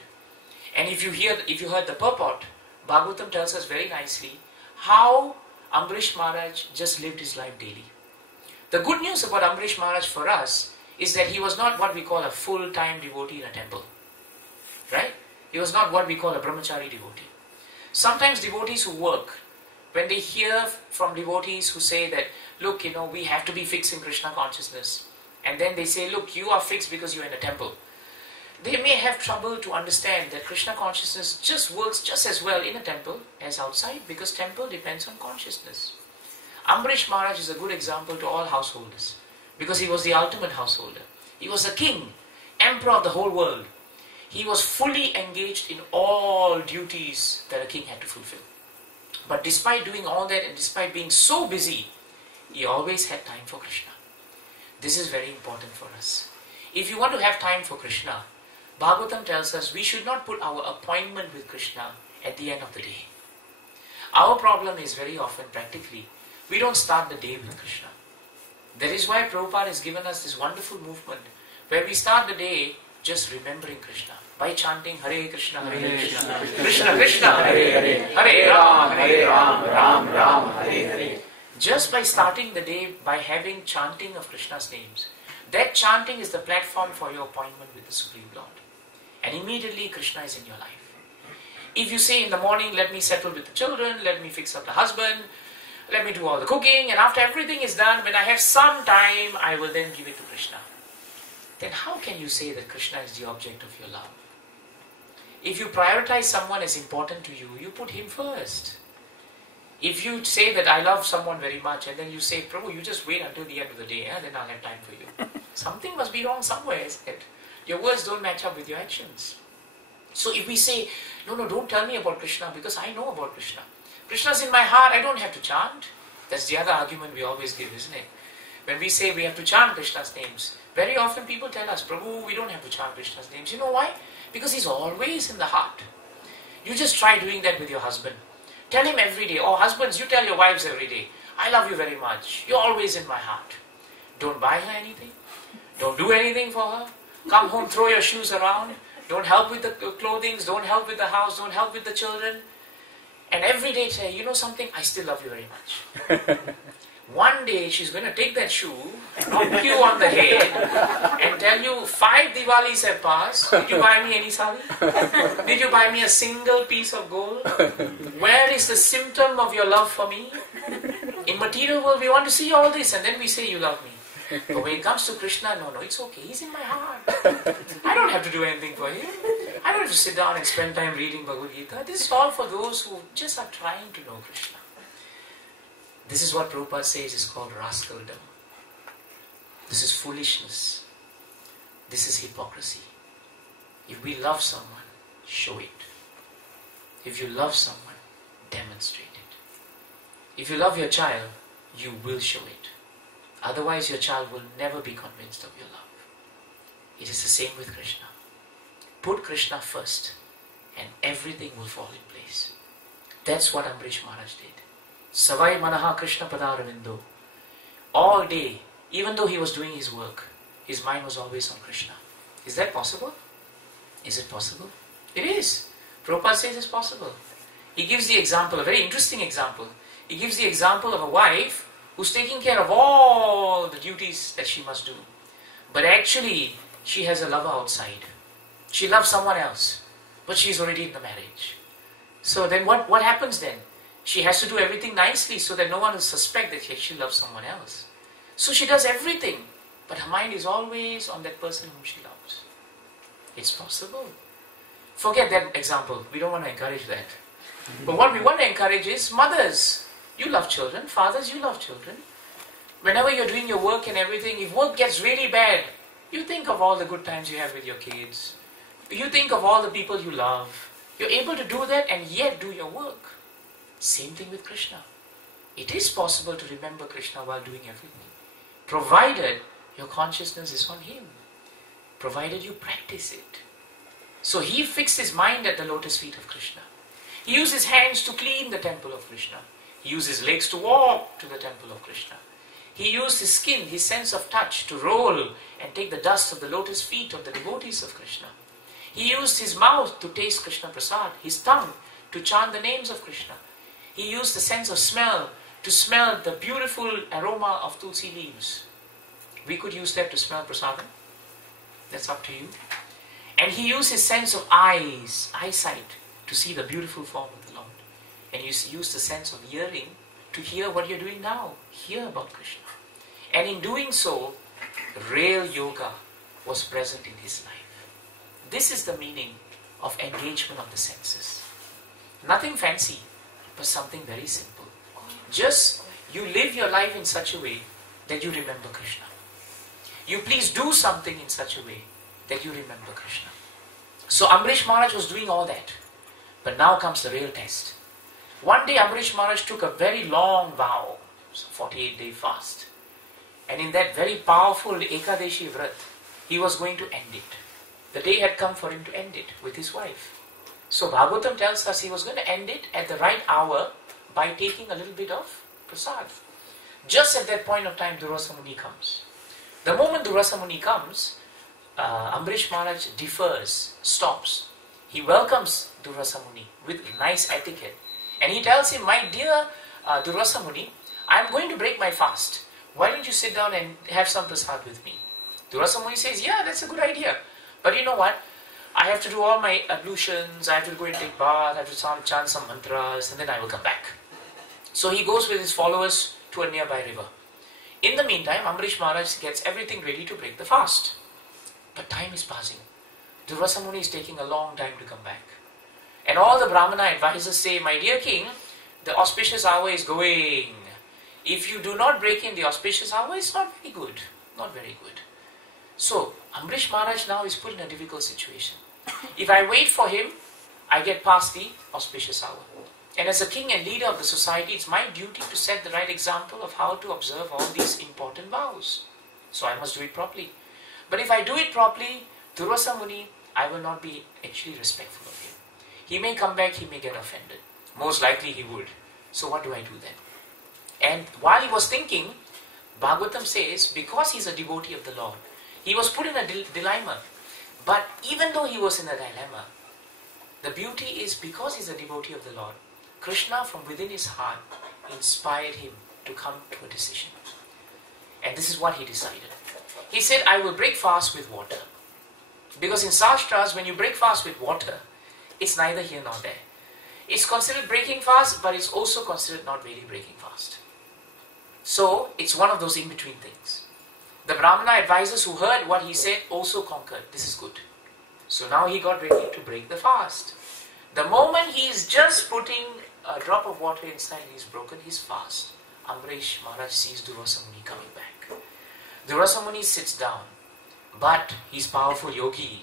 And if you heard the purport, Bhagavatam tells us very nicely how Ambarish Maharaj just lived his life daily. The good news about Ambarish Maharaj for us is that he was not what we call a full-time devotee in a temple. Right? He was not what we call a brahmachari devotee. Sometimes devotees who work, when they hear from devotees who say that, look, we have to be fixed in Krishna consciousness, and then they say, look, you are fixed because you are in a temple, they may have trouble to understand that Krishna consciousness just works just as well in a temple as outside, because temple depends on consciousness. Ambarish Maharaj is a good example to all householders, because he was the ultimate householder. He was a king, emperor of the whole world. He was fully engaged in all duties that a king had to fulfill. But despite doing all that and despite being so busy, he always had time for Krishna. This is very important for us. If you want to have time for Krishna, Bhagavatam tells us we should not put our appointment with Krishna at the end of the day. Our problem is very often, practically, we don't start the day with Krishna. That is why Prabhupada has given us this wonderful movement where we start the day just remembering Krishna by chanting Hare Krishna, Hare Krishna, Krishna Krishna, Hare Hare, Hare Ram, Ram Ram, Hare Hare. Just by starting the day by having chanting of Krishna's names, that chanting is the platform for your appointment with the Supreme Lord. And immediately Krishna is in your life. If you say in the morning, let me settle with the children, let me fix up the husband, let me do all the cooking, and after everything is done, when I have some time, I will then give it to Krishna. Then how can you say that Krishna is the object of your love? If you prioritize someone as important to you, you put him first. If you say that I love someone very much, and then you say, Prabhu, you just wait until the end of the day, then I'll have time for you. Something must be wrong somewhere, isn't it? Your words don't match up with your actions. So if we say, no, don't tell me about Krishna, because I know about Krishna. Krishna's in my heart, I don't have to chant. That's the other argument we always give, isn't it? When we say we have to chant Krishna's names, very often people tell us, Prabhu, we don't have to chant Krishna's names. You know why? Because he's always in the heart. You just try doing that with your husband. Tell him every day, or husbands, you tell your wives every day, I love you very much. You're always in my heart. Don't buy her anything. Don't do anything for her. Come home, throw your shoes around. Don't help with the clothing. Don't help with the house. Don't help with the children. And every day say, you know something, I still love you very much. One day she's going to take that shoe, knock you on the head, and tell you 5 Diwalis have passed. Did you buy me any sari? Did you buy me a single piece of gold? Where is the symptom of your love for me? In material world, we want to see all this, and then we say you love me. But when it comes to Krishna, no, it's okay. He's in my heart. I don't have to do anything for him. I don't have to sit down and spend time reading Bhagavad Gita. This is all for those who just are trying to know Krishna. This is what Prabhupada says is called rascaldom. This is foolishness. This is hypocrisy. If we love someone, show it. If you love someone, demonstrate it. If you love your child, you will show it. Otherwise, your child will never be convinced of your love. It is the same with Krishna. Put Krishna first, and everything will fall in place. That's what Ambarish Maharaj did. Savai Manaha Krishna Padaravindo. All day, even though he was doing his work, his mind was always on Krishna. Is that possible? Is it possible? It is. Prabhupada says it's possible. He gives the example, a very interesting example. He gives the example of a wife who's taking care of all the duties that she must do. But actually, she has a lover outside. She loves someone else, but she's already in the marriage. So then what happens then? She has to do everything nicely so that no one will suspect that she loves someone else. So she does everything, but her mind is always on that person whom she loves. It's possible. Forget that example. We don't want to encourage that. But what we want to encourage is mothers. You love children. Fathers, you love children. Whenever you're doing your work and everything, if work gets really bad, you think of all the good times you have with your kids. You think of all the people you love. You're able to do that and yet do your work. Same thing with Krishna. It is possible to remember Krishna while doing everything, provided your consciousness is on Him, provided you practice it. So he fixed his mind at the lotus feet of Krishna. He used his hands to clean the temple of Krishna. He used his legs to walk to the temple of Krishna. He used his skin, his sense of touch, to roll and take the dust of the lotus feet of the devotees of Krishna. He used his mouth to taste Krishna Prasad, his tongue to chant the names of Krishna. He used the sense of smell to smell the beautiful aroma of tulsi leaves. We could use that to smell prasadam. That's up to you. And he used his sense of eyesight, to see the beautiful form of the Lord. And you use the sense of hearing to hear what you're doing now. Hear about Krishna. And in doing so, real yoga was present in his life. This is the meaning of engagement of the senses. Nothing fancy, but something very simple. Just you live your life in such a way that you remember Krishna. You please do something in such a way that you remember Krishna. So Ambarish Maharaj was doing all that. But now comes the real test. One day Ambarish Maharaj took a very long vow, 48-day fast. And in that very powerful Ekadeshi Vrat, he was going to end it. The day had come for him to end it with his wife. So Bhagavatam tells us he was going to end it at the right hour by taking a little bit of prasad. Just at that point of time, Durvasa Muni comes. The moment Durvasa Muni comes, Ambarish Maharaj defers, stops. He welcomes Durvasa Muni with nice etiquette. And he tells him, my dear Durvasa Muni, I am going to break my fast. Why don't you sit down and have some prasad with me? Durvasa Muni says, yeah, that's a good idea. But you know what? I have to do all my ablutions, I have to go and take bath, I have to chant some mantras, and then I will come back. So he goes with his followers to a nearby river. In the meantime, Ambarish Maharaj gets everything ready to break the fast. But time is passing. Durvasa Muni is taking a long time to come back. And all the Brahmana advisors say, my dear king, the auspicious hour is going. If you do not break in the auspicious hour, it's not very good. Not very good. So, Ambarish Maharaj now is put in a difficult situation. If I wait for him, I get past the auspicious hour. And as a king and leader of the society, it's my duty to set the right example of how to observe all these important vows. So I must do it properly. But if I do it properly, Durvasa Muni, I will not be actually respectful of him. He may come back, he may get offended. Most likely he would. So what do I do then? And while he was thinking, Bhagavatam says, because he's a devotee of the Lord, he was put in a dilemma. But even though he was in a dilemma, the beauty is because he's a devotee of the Lord, Krishna from within his heart inspired him to come to a decision. And this is what he decided. He said, I will break fast with water. Because in Shastras, when you break fast with water, it's neither here nor there. It's considered breaking fast, but it's also considered not really breaking fast. So, it's one of those in-between things. The Brahmana advisors who heard what he said also concurred. This is good. So now he got ready to break the fast. The moment he is just putting a drop of water inside, he's broken his fast. Ambarisha Maharaj sees Durvasa Muni coming back. Durvasa Muni sits down, but he's powerful yogi,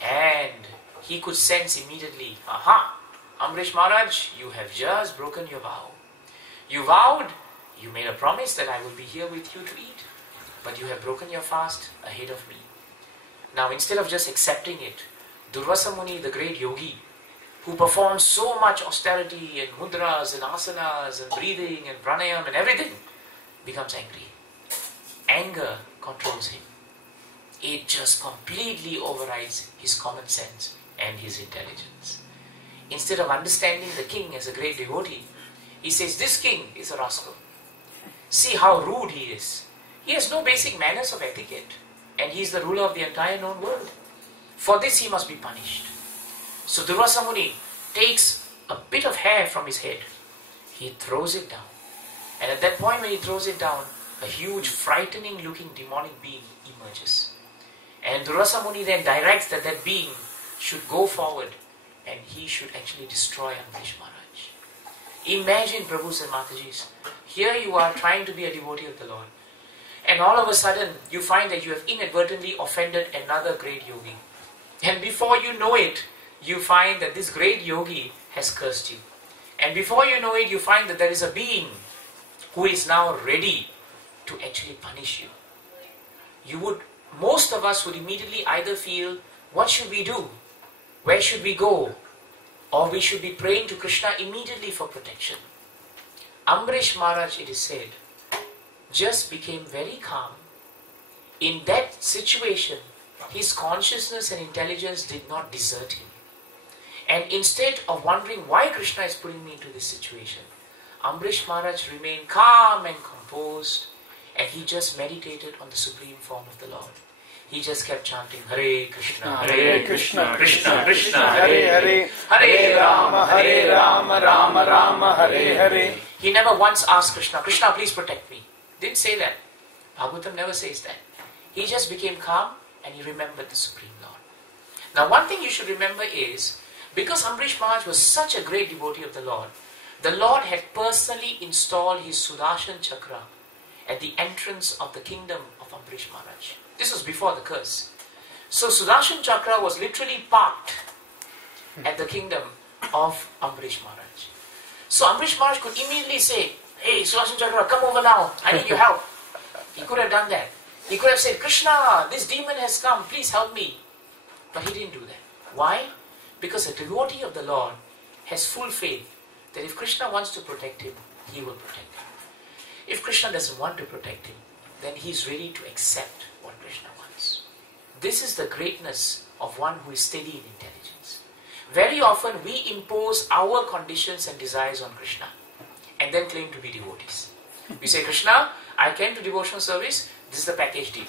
and he could sense immediately, aha, Ambarisha Maharaj, you have just broken your vow. You vowed, you made a promise that I will be here with you to eat, but you have broken your fast ahead of me. Now instead of just accepting it, Durvasa Muni, the great yogi, who performs so much austerity and mudras and asanas and breathing and pranayam and everything, becomes angry. Anger controls him. It just completely overrides his common sense and his intelligence. Instead of understanding the king as a great devotee, he says, this king is a rascal. See how rude he is. He has no basic manners of etiquette, and he is the ruler of the entire known world. For this he must be punished. So Durvasa Muni takes a bit of hair from his head. He throws it down. And at that point when he throws it down, a huge frightening looking demonic being emerges. And Durvasa Muni then directs that that being should go forward and he should actually destroy Ambarisha Maharaj. Imagine, Prabhus and Matajis, here you are trying to be a devotee of the Lord, and all of a sudden you find that you have inadvertently offended another great yogi. And before you know it, you find that this great yogi has cursed you. And before you know it, you find that there is a being who is now ready to actually punish you. Most of us would immediately either feel, what should we do? Where should we go? Or we should be praying to Krishna immediately for protection. Ambarisha Maharaj, it is said, just became very calm. In that situation, his consciousness and intelligence did not desert him. And instead of wondering why Krishna is putting me into this situation, Ambarisha Maharaj remained calm and composed, and he just meditated on the supreme form of the Lord. He just kept chanting Hare Krishna, Hare Krishna, Krishna Krishna, Hare Hare, Hare Rama, Rama Rama, Hare Hare. He never once asked Krishna, Krishna, please protect me. Didn't say that. Bhagavatam never says that. He just became calm and he remembered the Supreme Lord. Now one thing you should remember is, because Ambarisha Maharaj was such a great devotee of the Lord had personally installed his Sudarshan Chakra at the entrance of the kingdom of Ambarisha Maharaj. This was before the curse. So Sudarshan Chakra was literally parked at the kingdom of Ambarisha Maharaj. So Ambarisha Maharaj could immediately say, hey Sudarshan Chakra, come over now, I need your help. He could have done that. He could have said, Krishna, this demon has come, please help me. But he didn't do that. Why? Because a devotee of the Lord has full faith that if Krishna wants to protect him, he will protect him. If Krishna doesn't want to protect him, then he is ready to accept what Krishna wants. This is the greatness of one who is steady in intelligence. Very often we impose our conditions and desires on Krishna and then claim to be devotees. We say, Krishna, I came to devotional service, this is the package deal.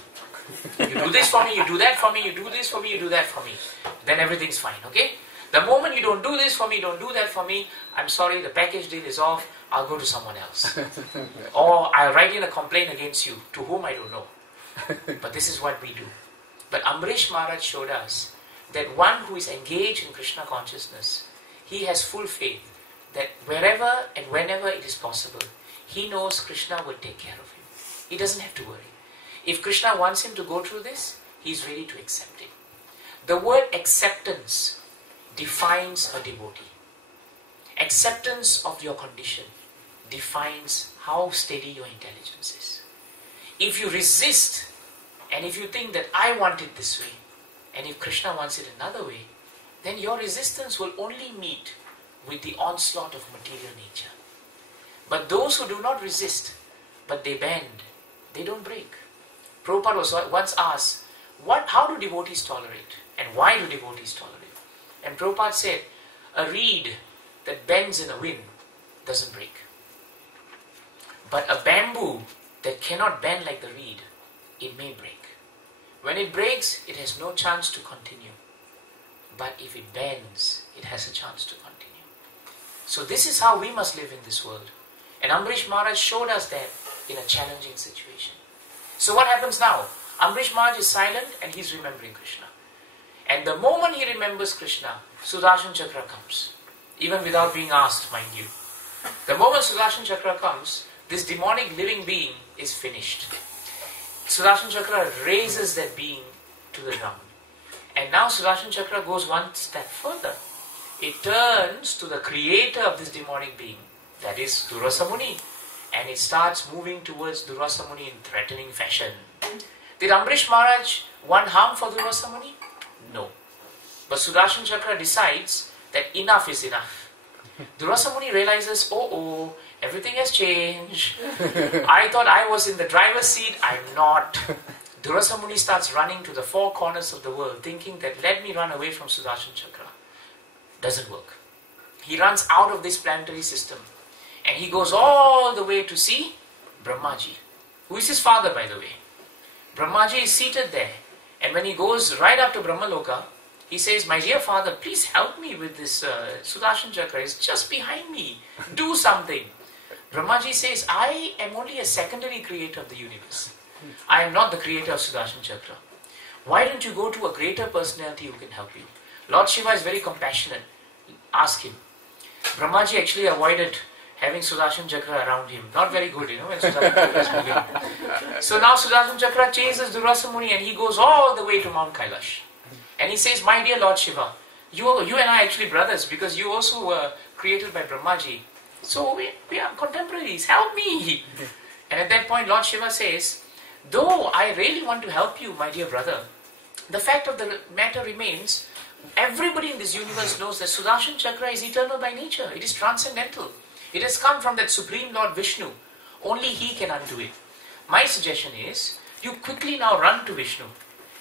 You do this for me, you do that for me, you do this for me, you do that for me. Then everything's fine, okay? The moment you don't do this for me, don't do that for me, I'm sorry, the package deal is off, I'll go to someone else. Or I'll write in a complaint against you, to whom I don't know. But this is what we do. But Ambarisha Maharaj showed us that one who is engaged in Krishna consciousness, he has full faith that wherever and whenever it is possible, he knows Krishna will take care of him. He doesn't have to worry. If Krishna wants him to go through this, he is ready to accept it. The word acceptance defines a devotee. Acceptance of your condition defines how steady your intelligence is. If you resist, and if you think that I want it this way, and if Krishna wants it another way, then your resistance will only meet with the onslaught of material nature. But those who do not resist, but they bend, they don't break. Prabhupada was once asked, how do devotees tolerate? And why do devotees tolerate? And Prabhupada said, a reed that bends in a wind doesn't break. But a bamboo that cannot bend like the reed, it may break. When it breaks, it has no chance to continue. But if it bends, it has a chance to continue. So this is how we must live in this world. And Ambarisha Maharaj showed us that in a challenging situation. So what happens now? Ambarisha Maharaj is silent and he's remembering Krishna. And the moment he remembers Krishna, Sudarshan Chakra comes. Even without being asked, mind you. The moment Sudarshan Chakra comes, this demonic living being is finished. Sudarshan Chakra raises that being to the ground. And now Sudarshan Chakra goes one step further. It turns to the creator of this demonic being, that is Durvasa Muni. And it starts moving towards Durvasa Muni in threatening fashion. Did Ambarish Maharaj want harm for Durvasa Muni? No. But Sudarshan Chakra decides that enough is enough. Durvasa Muni realizes, oh, everything has changed. I thought I was in the driver's seat, I'm not. Durvasa Muni starts running to the four corners of the world, thinking that let me run away from Sudarshan Chakra. Doesn't work. He runs out of this planetary system. And he goes all the way to see Brahmaji, who is his father, by the way. Brahmaji is seated there. And when he goes right up to Brahmaloka, he says, my dear father, please help me with this Sudarshan Chakra. It's just behind me. Do something. Brahmaji says, I am only a secondary creator of the universe. I am not the creator of Sudarshan Chakra. Why don't you go to a greater personality who can help you? Lord Shiva is very compassionate. Ask him. Brahmaji actually avoided having Sudarshan Chakra around him. Not very good, when Sudarshan Chakra is moving. So now Sudarshan Chakra chases Durvasa Muni and he goes all the way to Mount Kailash. And he says, my dear Lord Shiva, you and I are actually brothers because you also were created by Brahmaji. So we are contemporaries, help me. And at that point Lord Shiva says, though I really want to help you, my dear brother, the fact of the matter remains, everybody in this universe knows that Sudarshan Chakra is eternal by nature. It is transcendental. It has come from that Supreme Lord Vishnu. Only He can undo it. My suggestion is, you quickly now run to Vishnu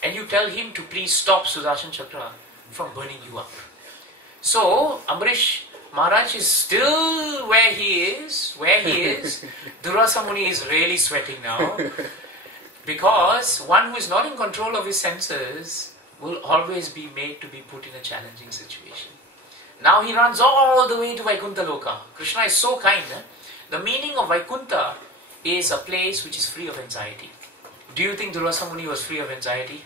and you tell him to please stop Sudarshan Chakra from burning you up. So, Ambarish Maharaj is still where he is. Durvasa Muni is really sweating now. Because one who is not in control of his senses will always be made to be put in a challenging situation. Now he runs all the way to Vaikuntha Loka. Krishna is so kind. The meaning of Vaikuntha is a place which is free of anxiety. Do you think Durvasa Muni was free of anxiety?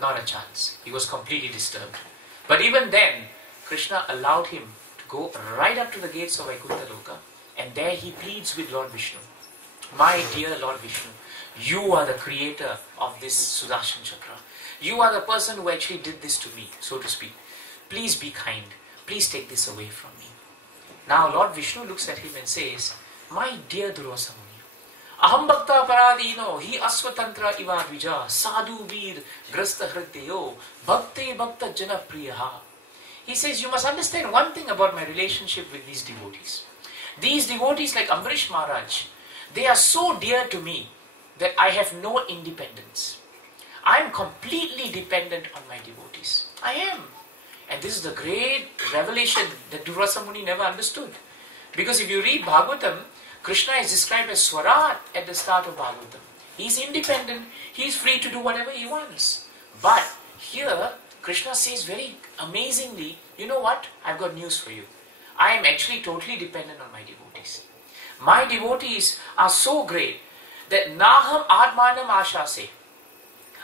Not a chance. He was completely disturbed. But even then, Krishna allowed him to go right up to the gates of Vaikuntha Loka, and there he pleads with Lord Vishnu. My dear Lord Vishnu, you are the creator of this Sudarshan Chakra. You are the person who actually did this to me, so to speak. Please be kind. Please take this away from me. Now Lord Vishnu looks at him and says, my dear Durvasa Muni, aham bhakta paradino hi asvatantra iva dvija sadhu veer grasta hridayo bhakte bhakta jana priyaha. He says, you must understand one thing about my relationship with these devotees. These devotees like Ambarish Maharaj, they are so dear to me that I have no independence. I am completely dependent on my devotees. I am. And this is the great revelation that Durvasa Muni never understood. Because if you read Bhagavatam, Krishna is described as Swarat at the start of Bhagavatam. He is independent. He is free to do whatever he wants. But here, Krishna says very amazingly, you know what? I've got news for you. I am actually totally dependent on my devotees. My devotees are so great that Naham Atmanam Ashase.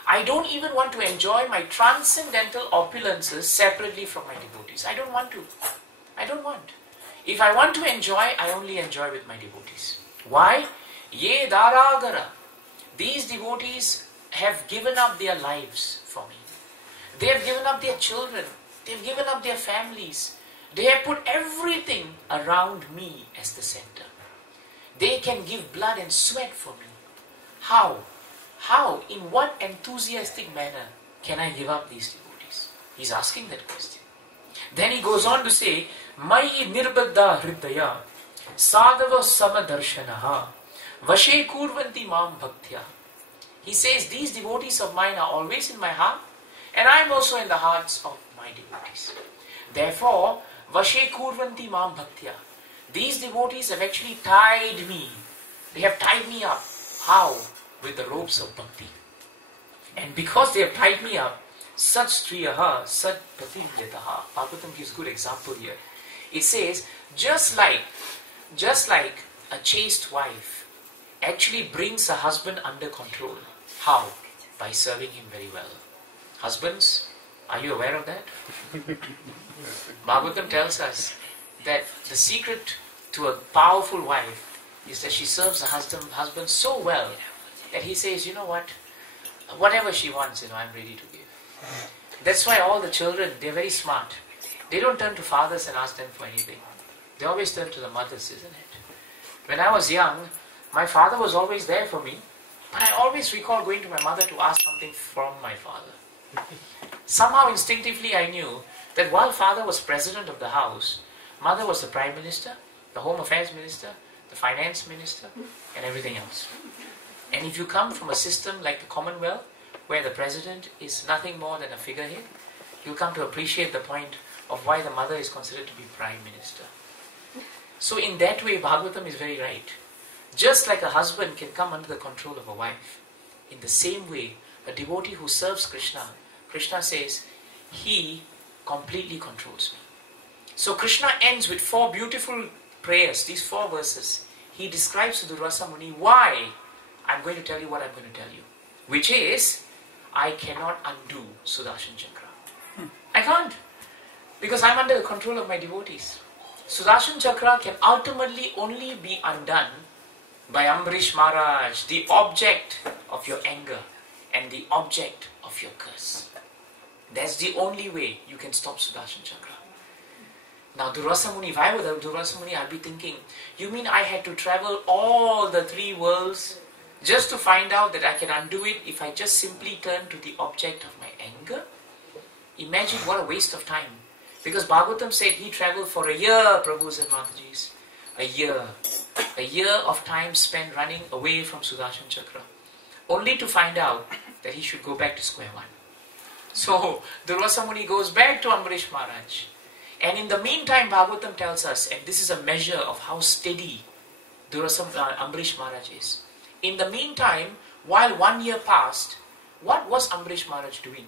I don't even want to enjoy my transcendental opulences separately from my devotees. I don't want to. I don't want. If I want to enjoy, I only enjoy with my devotees. Why? Ye daragara. These devotees have given up their lives for me. They have given up their children. They have given up their families. They have put everything around me as the center. They can give blood and sweat for me. How? How, in what enthusiastic manner can I give up these devotees? He's asking that question. Then he goes on to say, Mai nirbadda hridaya sadava samadarshanaha vashe kurvanti mam bhaktya. He says, these devotees of mine are always in my heart, and I am also in the hearts of my devotees. Therefore, vashe kurvanti mam bhaktya. These devotees have actually tied me. They have tied me up. How? With the ropes of bhakti. And because they have tied me up, sat striyaha, sat pativyataha. Bhagavatam gives good example here. It says, just like a chaste wife actually brings a husband under control. How? By serving him very well. Husbands, are you aware of that? Bhagavatam tells us that the secret to a powerful wife is that she serves her husband so well that he says, you know what, whatever she wants, I'm ready to give. That's why all the children, they're very smart. They don't turn to fathers and ask them for anything. They always turn to the mothers, isn't it? When I was young, my father was always there for me, but I always recall going to my mother to ask something from my father. Somehow instinctively I knew that while father was president of the house, mother was the prime minister, the home affairs minister, the finance minister, and everything else. And if you come from a system like the Commonwealth, where the president is nothing more than a figurehead, you'll come to appreciate the point of why the mother is considered to be prime minister. So in that way, Bhagavatam is very right. Just like a husband can come under the control of a wife, in the same way, a devotee who serves Krishna, Krishna says, he completely controls me. So Krishna ends with 4 beautiful prayers, these 4 verses. He describes to Durvasa Muni why I'm going to tell you what I'm going to tell you. Which is, I cannot undo Sudarshan Chakra. I can't. Because I'm under the control of my devotees. Sudarshan Chakra can ultimately only be undone by Ambarish Maharaj, the object of your anger and the object of your curse. That's the only way you can stop Sudarshan Chakra. Now Durvasa Muni, if I were the Durvasa Muni, I'd be thinking, you mean I had to travel all the 3 worlds just to find out that I can undo it if I just simply turn to the object of my anger? Imagine what a waste of time. Because Bhagavatam said he travelled for a year, Prabhus and Matajis. A year. A year of time spent running away from Sudarshan Chakra. Only to find out that he should go back to square one. So, Durvasa Muni goes back to Ambarish Maharaj. And in the meantime, Bhagavatam tells us, and this is a measure of how steady Ambarish Maharaj is. In the meantime, while 1 year passed, what was Ambarish Maharaj doing?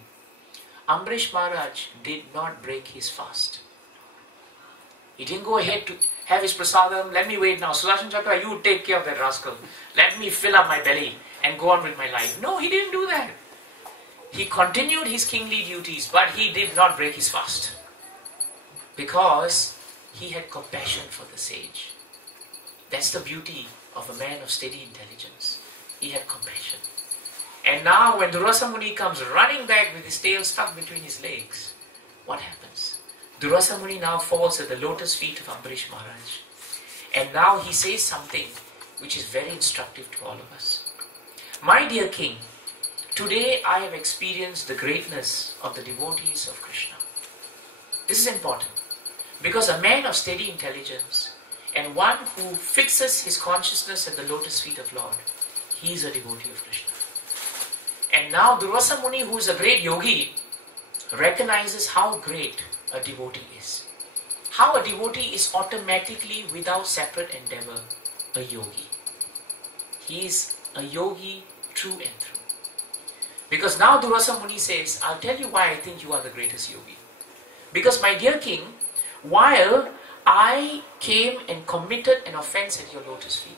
Ambarish Maharaj did not break his fast. He didn't go ahead to have his prasadam, let me wait now, Sudarshan Chakra, you take care of that rascal. Let me fill up my belly and go on with my life. No, he didn't do that. He continued his kingly duties, but he did not break his fast. Because he had compassion for the sage. That's the beauty of a man of steady intelligence. He had compassion. And now when Durvasa Muni comes running back with his tail stuck between his legs, what happens? Durvasa Muni now falls at the lotus feet of Ambarish Maharaj. And now he says something which is very instructive to all of us. My dear king, today I have experienced the greatness of the devotees of Krishna. This is important. Because a man of steady intelligence and one who fixes his consciousness at the lotus feet of Lord, he is a devotee of Krishna. And now Durvasa Muni, who is a great yogi, recognizes how great a devotee is. How a devotee is automatically, without separate endeavor, a yogi. He is a yogi through and through. Because now Durvasa Muni says, I'll tell you why I think you are the greatest yogi. Because my dear king, while I came and committed an offense at your lotus feet,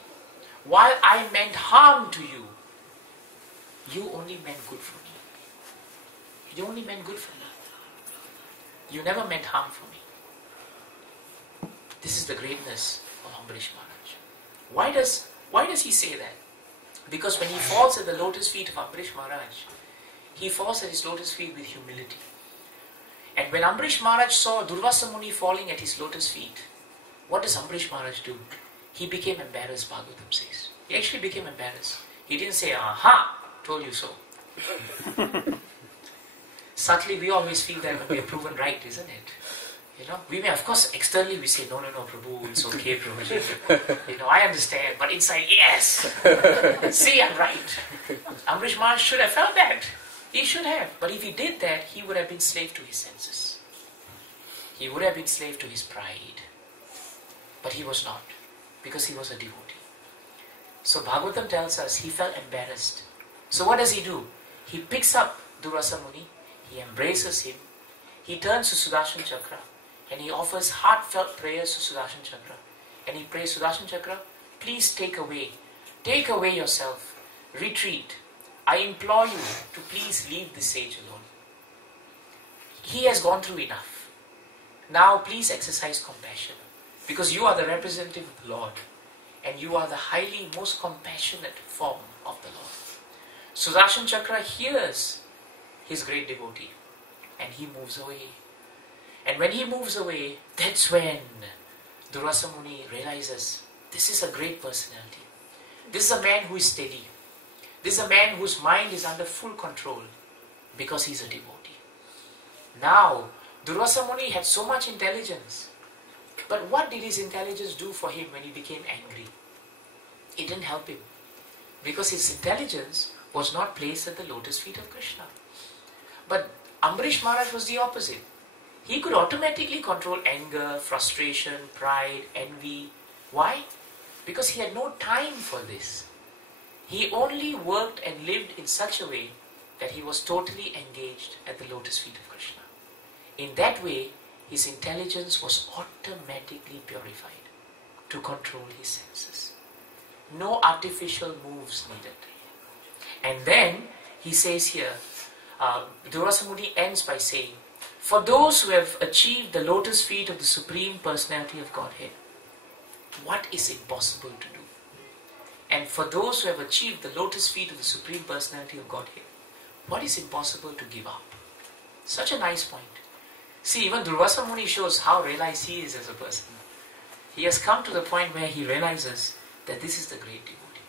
while I meant harm to you, you only meant good for me. You only meant good for me. You never meant harm for me. This is the greatness of Ambarish Maharaj. Why does he say that? Because when he falls at the lotus feet of Ambarish Maharaj, he falls at his lotus feet with humility. And when Ambarish Maharaj saw Durvasa Muni falling at his lotus feet, what does Ambarish Maharaj do? He became embarrassed, Bhagavatam says. He actually became embarrassed. He didn't say, aha, told you so. Subtly, we always feel that when we are proven right, isn't it? We may, of course, externally we say, no, Prabhu, it's okay, Prabhuji. I understand, but inside, yes. See, I'm right. Ambarish Maharaj should have felt that. He should have. But if he did that, he would have been slave to his senses. He would have been slave to his pride. But he was not, because he was a devotee. So Bhagavatam tells us he felt embarrassed. So what does he do? He picks up Durvasa Muni, he embraces him, he turns to Sudarshan Chakra, and he offers heartfelt prayers to Sudarshan Chakra. And he prays, Sudarshan Chakra, please take away yourself, retreat. I implore you to please leave this sage alone. He has gone through enough. Now please exercise compassion. Because you are the representative of the Lord. And you are the highly, most compassionate form of the Lord. Sudarshan Chakra hears his great devotee. And he moves away. And when he moves away, that's when Durvasa Muni realizes, this is a great personality. This is a man who is steady. This is a man whose mind is under full control because he is a devotee. Now, Durvasa Muni had so much intelligence. But what did his intelligence do for him when he became angry? It didn't help him. Because his intelligence was not placed at the lotus feet of Krishna. But Ambarish Maharaj was the opposite. He could automatically control anger, frustration, pride, envy. Why? Because he had no time for this. He only worked and lived in such a way that he was totally engaged at the lotus feet of Krishna. In that way, his intelligence was automatically purified to control his senses. No artificial moves needed. And then he says here, Durvasa Muni ends by saying, for those who have achieved the lotus feet of the Supreme Personality of Godhead, what is impossible to do? And for those who have achieved the lotus feet of the Supreme Personality of Godhead, what is impossible to give up? Such a nice point. See, even Durvasa Muni shows how realized he is as a person. He has come to the point where he realizes that this is the great devotee.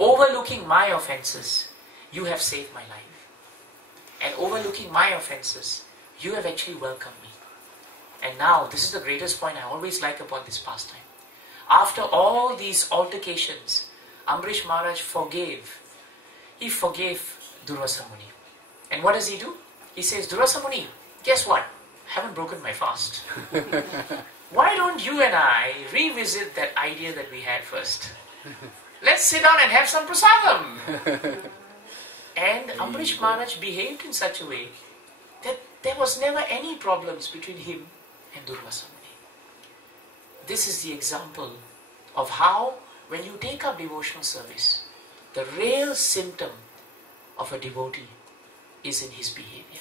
Overlooking my offenses, you have saved my life. And overlooking my offenses, you have actually welcomed me. And now, this is the greatest point I always like about this pastime. After all these altercations, Ambarish Maharaj forgave. He forgave Durvasa Muni. And what does he do? He says, Durvasa Muni, guess what? I haven't broken my fast. Why don't you and I revisit that idea that we had first? Let's sit down and have some prasadam. And Ambarish Maharaj behaved in such a way that there was never any problems between him and Durvasa Muni. This is the example of how, when you take up devotional service, the real symptom of a devotee is in his behavior.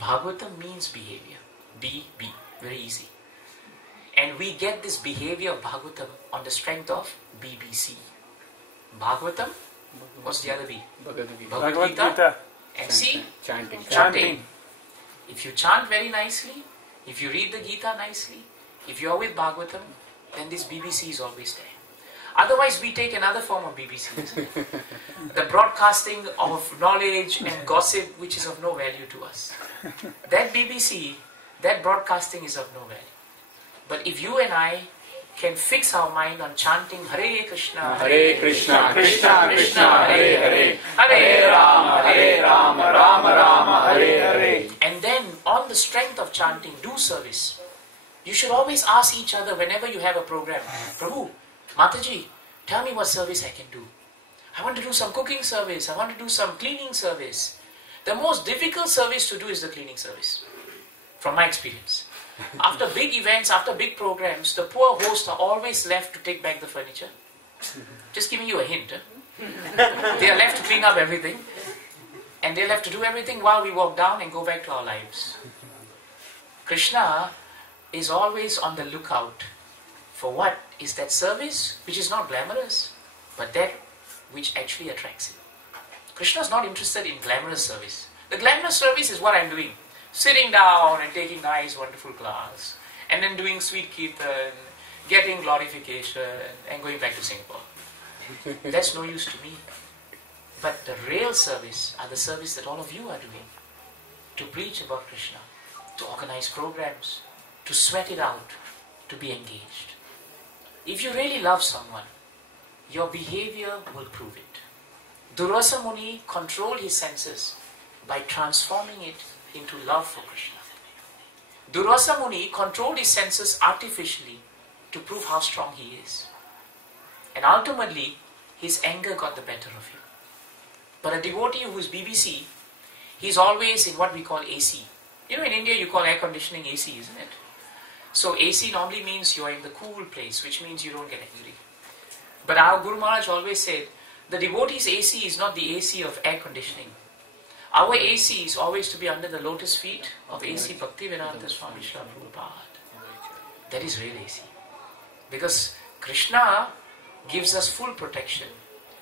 Bhagavatam means behavior. B, very easy. And we get this behavior of Bhagavatam on the strength of BBC. Bhagavatam, what's the other B? Bhagavad Gita. And C, chanting. If you chant very nicely, if you read the Gita nicely, if you are with Bhagavatam, then this BBC is always there. Otherwise, we take another form of BBC, isn't it? The broadcasting of knowledge and gossip, which is of no value to us. That BBC, that broadcasting is of no value. But if you and I can fix our mind on chanting Hare Krishna, Hare Krishna, Krishna Krishna, Hare Hare, Hare Rama, Rama Rama, Hare Hare. And then, on the strength of chanting, do service. You should always ask each other whenever you have a program, Prabhu, Mataji, tell me what service I can do. I want to do some cooking service. I want to do some cleaning service. The most difficult service to do is the cleaning service, from my experience. After big events, after big programs, the poor hosts are always left to take back the furniture. Just giving you a hint. They are left to clean up everything. And they'll have to do everything while we walk down and go back to our lives. Krishna is always on the lookout for what is that service which is not glamorous, but that which actually attracts him. Krishna is not interested in glamorous service. The glamorous service is what I'm doing. Sitting down and taking nice, wonderful class, and then doing sweet kirtan, getting glorification, and going back to Singapore. That's no use to me. But the real service are the service that all of you are doing. To preach about Krishna, to organize programs, to sweat it out, to be engaged. If you really love someone, your behavior will prove it. Durvasa Muni controlled his senses by transforming it into love for Krishna. Durvasa Muni controlled his senses artificially to prove how strong he is. And ultimately, his anger got the better of him. But a devotee who is BBC, he's always in what we call AC. You know, in India you call air conditioning AC, isn't it? So AC normally means you are in the cool place, which means you don't get angry. But our Guru Maharaj always said, the devotee's AC is not the AC of air conditioning. Our AC is always to be under the lotus feet of AC Bhaktivedanta Swami Srila Prabhupada. That is real AC. Because Krishna gives us full protection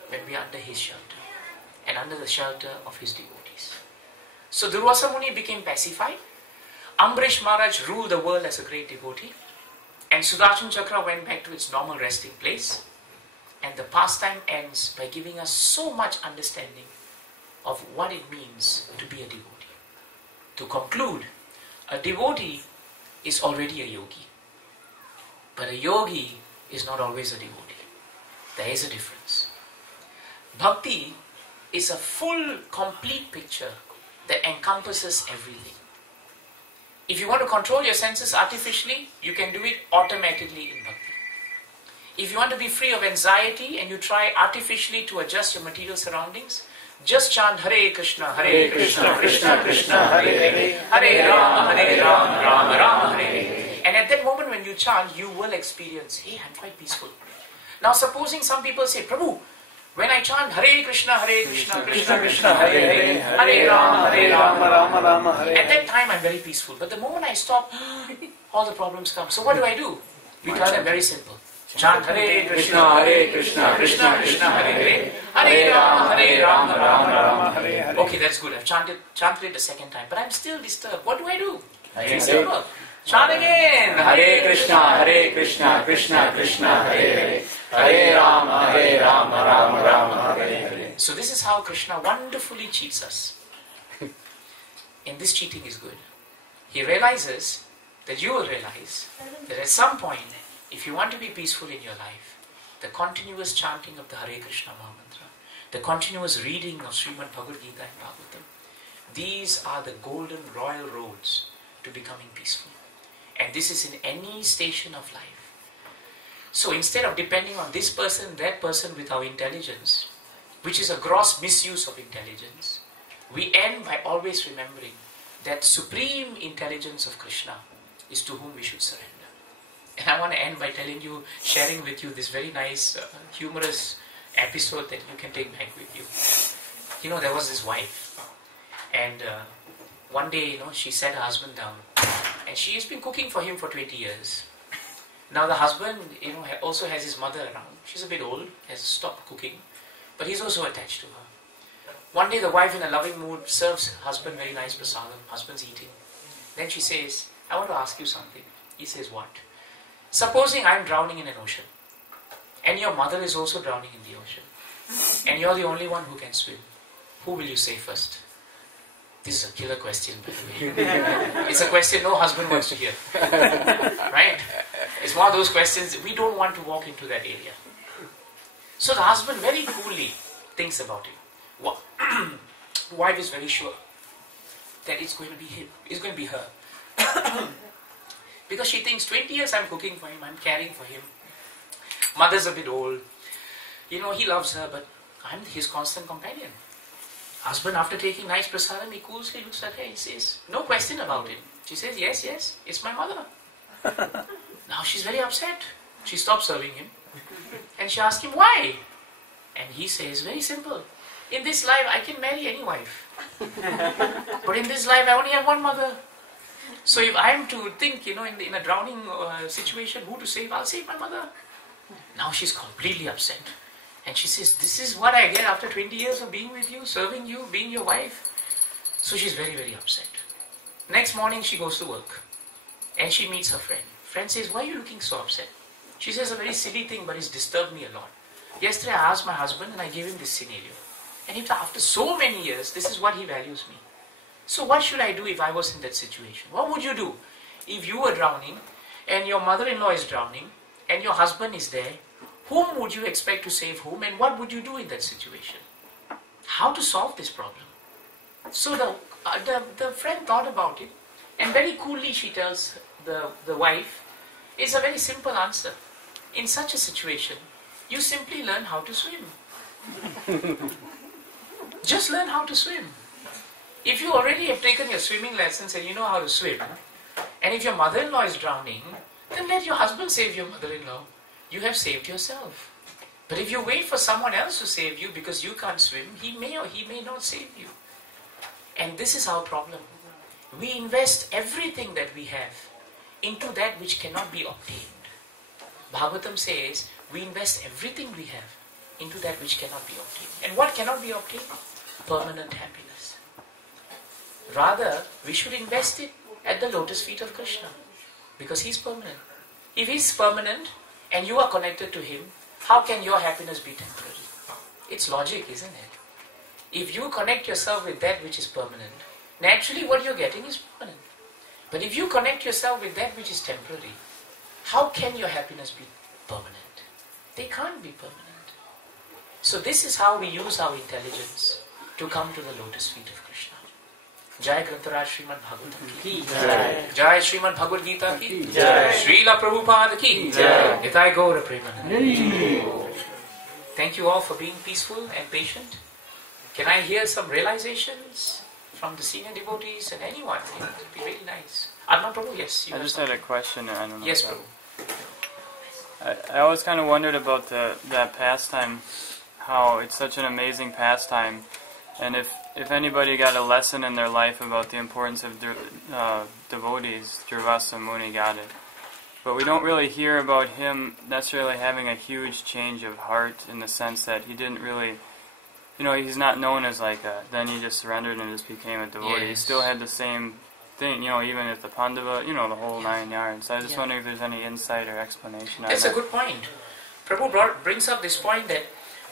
when we are under his shelter and under the shelter of his devotees. So Durvasa Muni became pacified. Ambarish Maharaj ruled the world as a great devotee. And Sudarshan Chakra went back to its normal resting place. And the pastime ends by giving us so much understanding of what it means to be a devotee. To conclude, a devotee is already a yogi. But a yogi is not always a devotee. There is a difference. Bhakti is a full, complete picture that encompasses everything. If you want to control your senses artificially, you can do it automatically in Bhakti. If you want to be free of anxiety and you try artificially to adjust your material surroundings, just chant Hare Krishna, Krishna Krishna, Hare Hare, Hare Rama, Rama Rama, Hare. And at that moment when you chant, you will experience, hey, I'm quite peaceful. Now supposing some people say, Prabhu, when I chant Hare Krishna, Krishna Krishna, Hare Hare, Hare Rama, Rama Rama, Hare. At that time I'm very peaceful. But the moment I stop, all the problems come. So what do? We tell them very simple. Chant Hare Krishna, Krishna Krishna, Hare Hare, Hare Rama, Rama Rama, Hare. Okay, that's good. I've chanted it the second time, but I'm still disturbed. What do? Very simple. Chant again. Hare Krishna, Krishna Krishna, Hare Hare, Hare Rama, Rama Rama, Hare Hare. So this is how Krishna wonderfully cheats us. And this cheating is good. He realizes that you will realize that at some point, if you want to be peaceful in your life, the continuous chanting of the Hare Krishna Mahamantra, the continuous reading of Srimad Bhagavad Gita and Bhagavatam, these are the golden royal roads to becoming peaceful. And this is in any station of life. So instead of depending on this person, that person with our intelligence, which is a gross misuse of intelligence, we end by always remembering that supreme intelligence of Krishna is to whom we should surrender. And I want to end by telling you, sharing with you this very nice, humorous episode that you can take back with you. You know, there was this wife, and one day, she sat her husband down, and she has been cooking for him for 20 years. Now the husband, also has his mother around. She's a bit old, has stopped cooking, but he's also attached to her. One day the wife in a loving mood serves her husband very nice prasadam. Husband's eating. Then she says, I want to ask you something. He says, what? Supposing I'm drowning in an ocean, and your mother is also drowning in the ocean, and you're the only one who can swim, who will you save first? This is a killer question, by the way. It's a question no husband wants to hear. Right? It's one of those questions, we don't want to walk into that area. So the husband very coolly thinks about it. Wife is very sure that it's going to be him. It's going to be her. Because she thinks 20 years I'm cooking for him, I'm caring for him. Mother's a bit old. He loves her, but I'm his constant companion. Husband, after taking nice prasadam, he coolly looks at her and says, no question about it. She says, yes, it's my mother. Now she's very upset. She stops serving him. And she asks him, why? And he says, very simple. In this life, I can marry any wife. But in this life, I only have one mother. So if I am to think, in a drowning situation, who to save, I'll save my mother. Now she's completely upset. And she says, this is what I get after 20 years of being with you, serving you, being your wife. So she's very, very upset. Next morning she goes to work. And she meets her friend. Friend says, why are you looking so upset? She says a very silly thing, but it's disturbed me a lot. Yesterday I asked my husband and I gave him this scenario. And if after so many years, this is what he values me. So what should I do if I was in that situation? What would you do if you were drowning and your mother-in-law is drowning and your husband is there? Whom would you expect to save whom, and what would you do in that situation? How to solve this problem? So the friend thought about it, and very coolly she tells the wife, it's a very simple answer. In such a situation, you simply learn how to swim. Just learn how to swim. If you already have taken your swimming lessons and you know how to swim, and if your mother-in-law is drowning, then let your husband save your mother-in-law. You have saved yourself. But if you wait for someone else to save you because you can't swim, he may or he may not save you. And this is our problem. We invest everything that we have into that which cannot be obtained. Bhagavatam says, we invest everything we have into that which cannot be obtained. And what cannot be obtained? Permanent happiness. Rather, we should invest it at the lotus feet of Krishna, because He's permanent. If He's permanent and you are connected to Him, how can your happiness be temporary? It's logic, isn't it? If you connect yourself with that which is permanent, naturally what you're getting is permanent. But if you connect yourself with that which is temporary, how can your happiness be permanent? They can't be permanent. So this is how we use our intelligence to come to the lotus feet of Krishna. Jai Grantaraj Srimad Bhagavatam ki Jai. Jai Srimad Bhagavad Gita ki Jai. Srila Prabhupada ki Jai. Nitai Gaura Premanand. Thank you all for being peaceful and patient. Can I hear some realizations from the senior devotees and anyone? It would be really nice. Arjuna Prabhu, yes. I just had a question. I don't know. Yes, Prabhu. I always kind of wondered about that pastime, how it's such an amazing pastime, and if anybody got a lesson in their life about the importance of devotees, Durvasa Muni got it. But we don't really hear about him necessarily having a huge change of heart, in the sense that he didn't really, he's not known as then he just surrendered and just became a devotee. Yes. He still had the same thing, even at the Pandava, the whole 9 yards. So I just wonder if there's any insight or explanation on that. That's a good point. Prabhu brings up this point that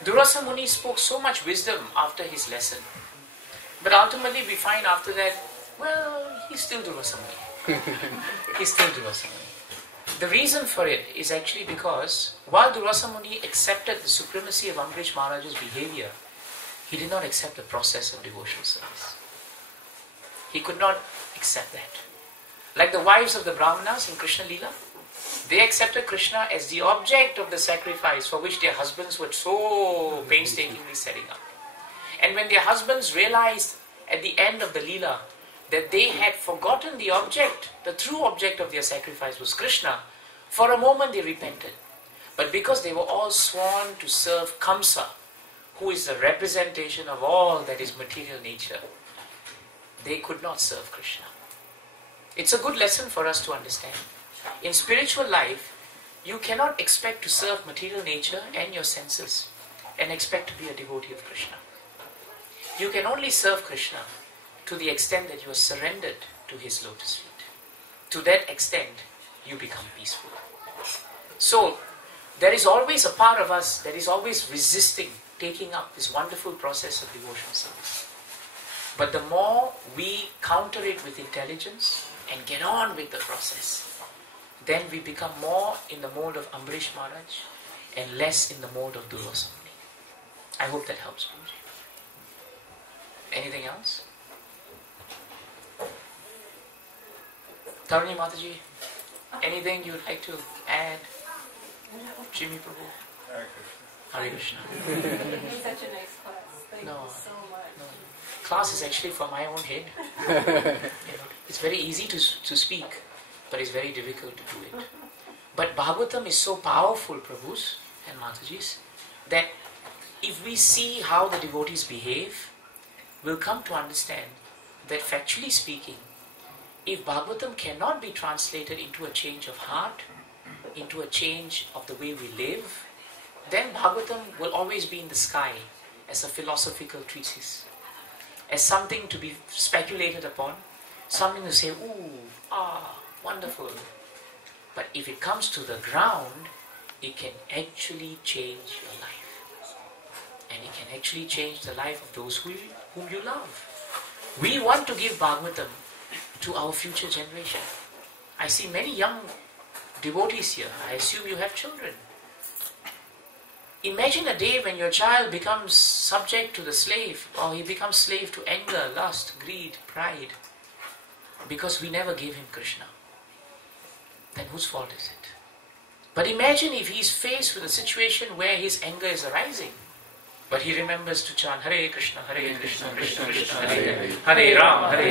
Durvasa Muni spoke so much wisdom after his lesson. But ultimately we find after that, he's still Durvasa Muni. He's still Durvasa Muni. The reason for it is actually because while Durvasa Muni accepted the supremacy of Ambarish Maharaj's behavior, he did not accept the process of devotional service. He could not accept that. Like the wives of the Brahmanas in Krishna Leela, they accepted Krishna as the object of the sacrifice for which their husbands were so painstakingly setting up. And when their husbands realized at the end of the Leela that they had forgotten the object, the true object of their sacrifice was Krishna, for a moment they repented. But because they were all sworn to serve Kamsa, who is the representation of all that is material nature, they could not serve Krishna. It's a good lesson for us to understand. In spiritual life, you cannot expect to serve material nature and your senses and expect to be a devotee of Krishna. You can only serve Krishna to the extent that you are surrendered to His lotus feet. To that extent, you become peaceful. So, there is always a part of us that is always resisting taking up this wonderful process of devotional service. But the more we counter it with intelligence and get on with the process, then we become more in the mode of Ambarish Maharaj and less in the mode of Durvasa Muni. I hope that helps, Prabhuji. Anything else? Taruni Mataji, anything you'd like to add? Jimmy Prabhu? Hare Krishna. It's such a nice class. Thank you so much. No. Class is actually for my own head. It's very easy to speak, but it's very difficult to do it. But Bhagavatam is so powerful, Prabhus and Matajis, that if we see how the devotees behave, we'll come to understand that factually speaking, if Bhagavatam cannot be translated into a change of heart, into a change of the way we live, then Bhagavatam will always be in the sky as a philosophical treatise, as something to be speculated upon, something to say, wonderful. But if it comes to the ground, it can actually change your life. And it can actually change the life of those whom you love. We want to give Bhagavatam to our future generation. I see many young devotees here. I assume you have children. Imagine a day when your child becomes subject to the slave, or he becomes slave to anger, lust, greed, pride, because we never gave him Krishna. Then whose fault is it? But imagine if he is faced with a situation where his anger is arising, but he remembers to chant Hare Krishna, Krishna Krishna, Hare Hare, Hare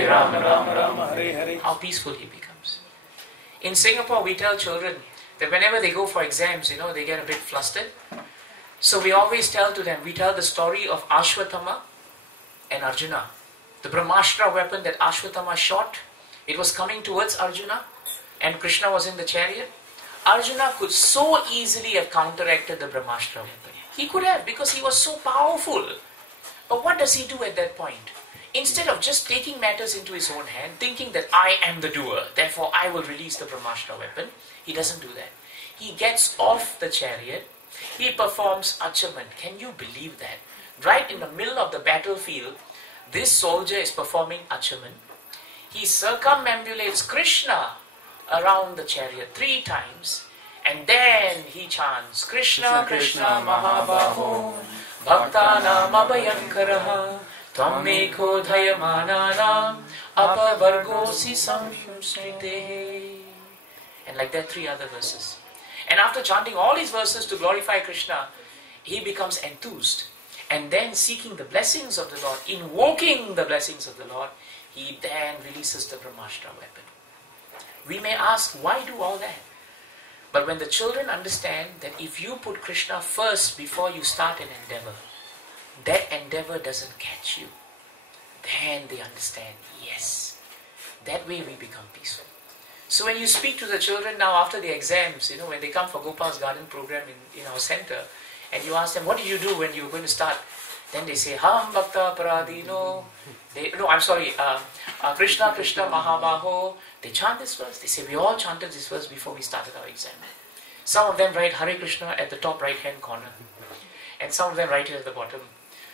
Rama, Rama, Hare Hare. How peaceful he becomes. In Singapore, we tell children that whenever they go for exams, they get a bit flustered. So we always tell to them, we tell the story of Ashwatthama and Arjuna. The Brahmastra weapon that Ashwatthama shot, it was coming towards Arjuna, and Krishna was in the chariot. Arjuna could so easily have counteracted the Brahmastra weapon. He could have, because he was so powerful. But what does he do at that point? Instead of just taking matters into his own hand, thinking that I am the doer, therefore I will release the Brahmastra weapon, he doesn't do that. He gets off the chariot, he performs Achaman. Can you believe that? Right in the middle of the battlefield, this soldier is performing Achaman. He circumambulates Krishna around the chariot 3 times, and then he chants Krishna Krishna Mahabaho Bhaktanam Abhayankaraha Tvammeko Dhayamananam Apavargosi Samshrite. And like that 3 other verses. And after chanting all these verses to glorify Krishna, he becomes enthused. And then seeking the blessings of the Lord, invoking the blessings of the Lord, he then releases the Brahmastra weapon. We may ask, why do all that? But when the children understand that if you put Krishna first before you start an endeavor, that endeavor doesn't catch you, then they understand, yes, that way we become peaceful. So when you speak to the children now after the exams, when they come for Gopal's Garden program in our center, and you ask them, what did you do when you were going to start? Then they say, Ham Bhakta Paradino. Krishna Krishna Mahabaho. They chant this verse. They say, we all chanted this verse before we started our exam. Some of them write Hare Krishna at the top right hand corner. And some of them write it at the bottom.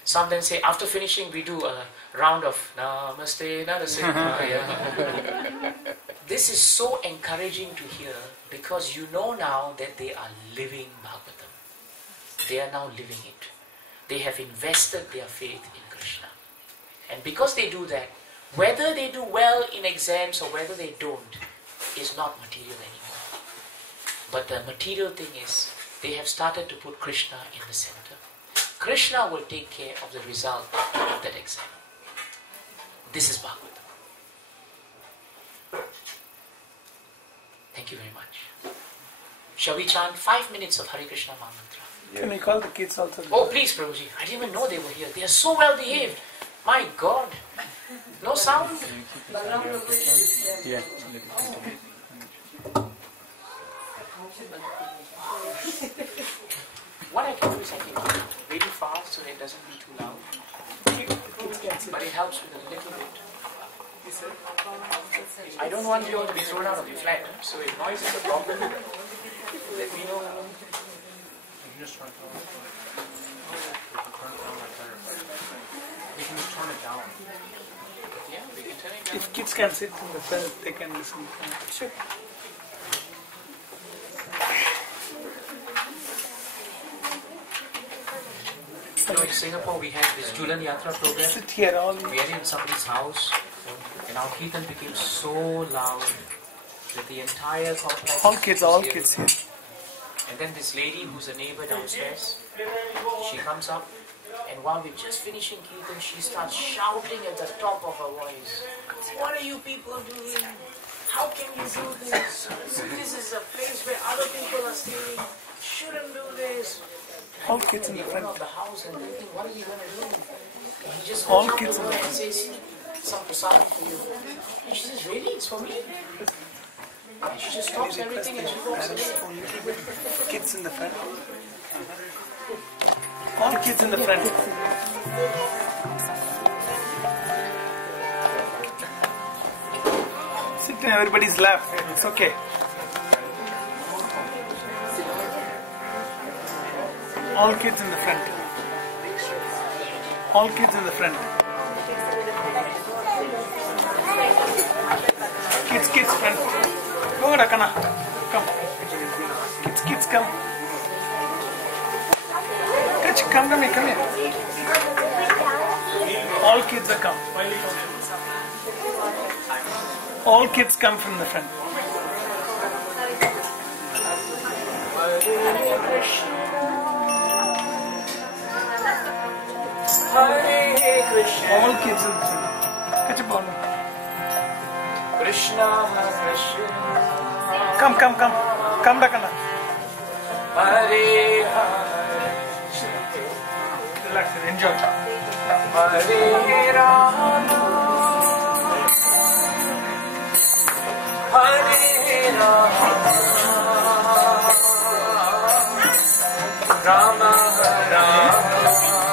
Some of them say, after finishing, we do a round of Namaste Narasimhaya. This is so encouraging to hear, because you know now that they are living Bhagavatam. They are now living it. They have invested their faith in Krishna. And because they do that, whether they do well in exams or whether they don't, is not material anymore. But the material thing is, they have started to put Krishna in the center. Krishna will take care of the result of that exam. This is Bhagavatam. Thank you very much. Shall we chant 5 minutes of Hare Krishna Mahamantra? Yeah. Can we call the kids also? Oh, please, Prabhuji. I didn't even know they were here. They are so well behaved. My God. No sound? Yeah. What I can do is I can do it really fast so that it doesn't be too loud. But it helps with a little bit. I don't want you all to be thrown out of your flat. So if noise is a problem, let me know. We can just turn it down. Yeah, we can turn it down. If kids can sit in the front, they can listen. Sure. In Singapore, we had this Julan Yatra program. Sit here, all. We are in somebody's house, and our kirtan became so loud that the entire complex. All kids here. And then this lady, who's a neighbor downstairs, she comes up, and while we're just finishing kirtan, she starts shouting at the top of her voice. What are you people doing? How can you do this? This is a place where other people are staying. Shouldn't do this. All kids in the front. Of the house and thinking, what are you going to do? And he just All goes up kids to in her the and says, some prasadam for you. And she says, really? It's for me? And she just stops everything and she walks away. Kids in the front. All kids in the front. Sit in everybody's lap. It's okay. All kids in the front. All kids in the front. Kids front. Go Rakana. Come. Kids come. Come here. All kids are come. All kids come from the front. Hare Krishna. All kids in the front. Catch up on. Krishna Krishna. Come, Rakana. Hare Hare. Relax and enjoy. Hare Rama. Hare Rama. Rama Rama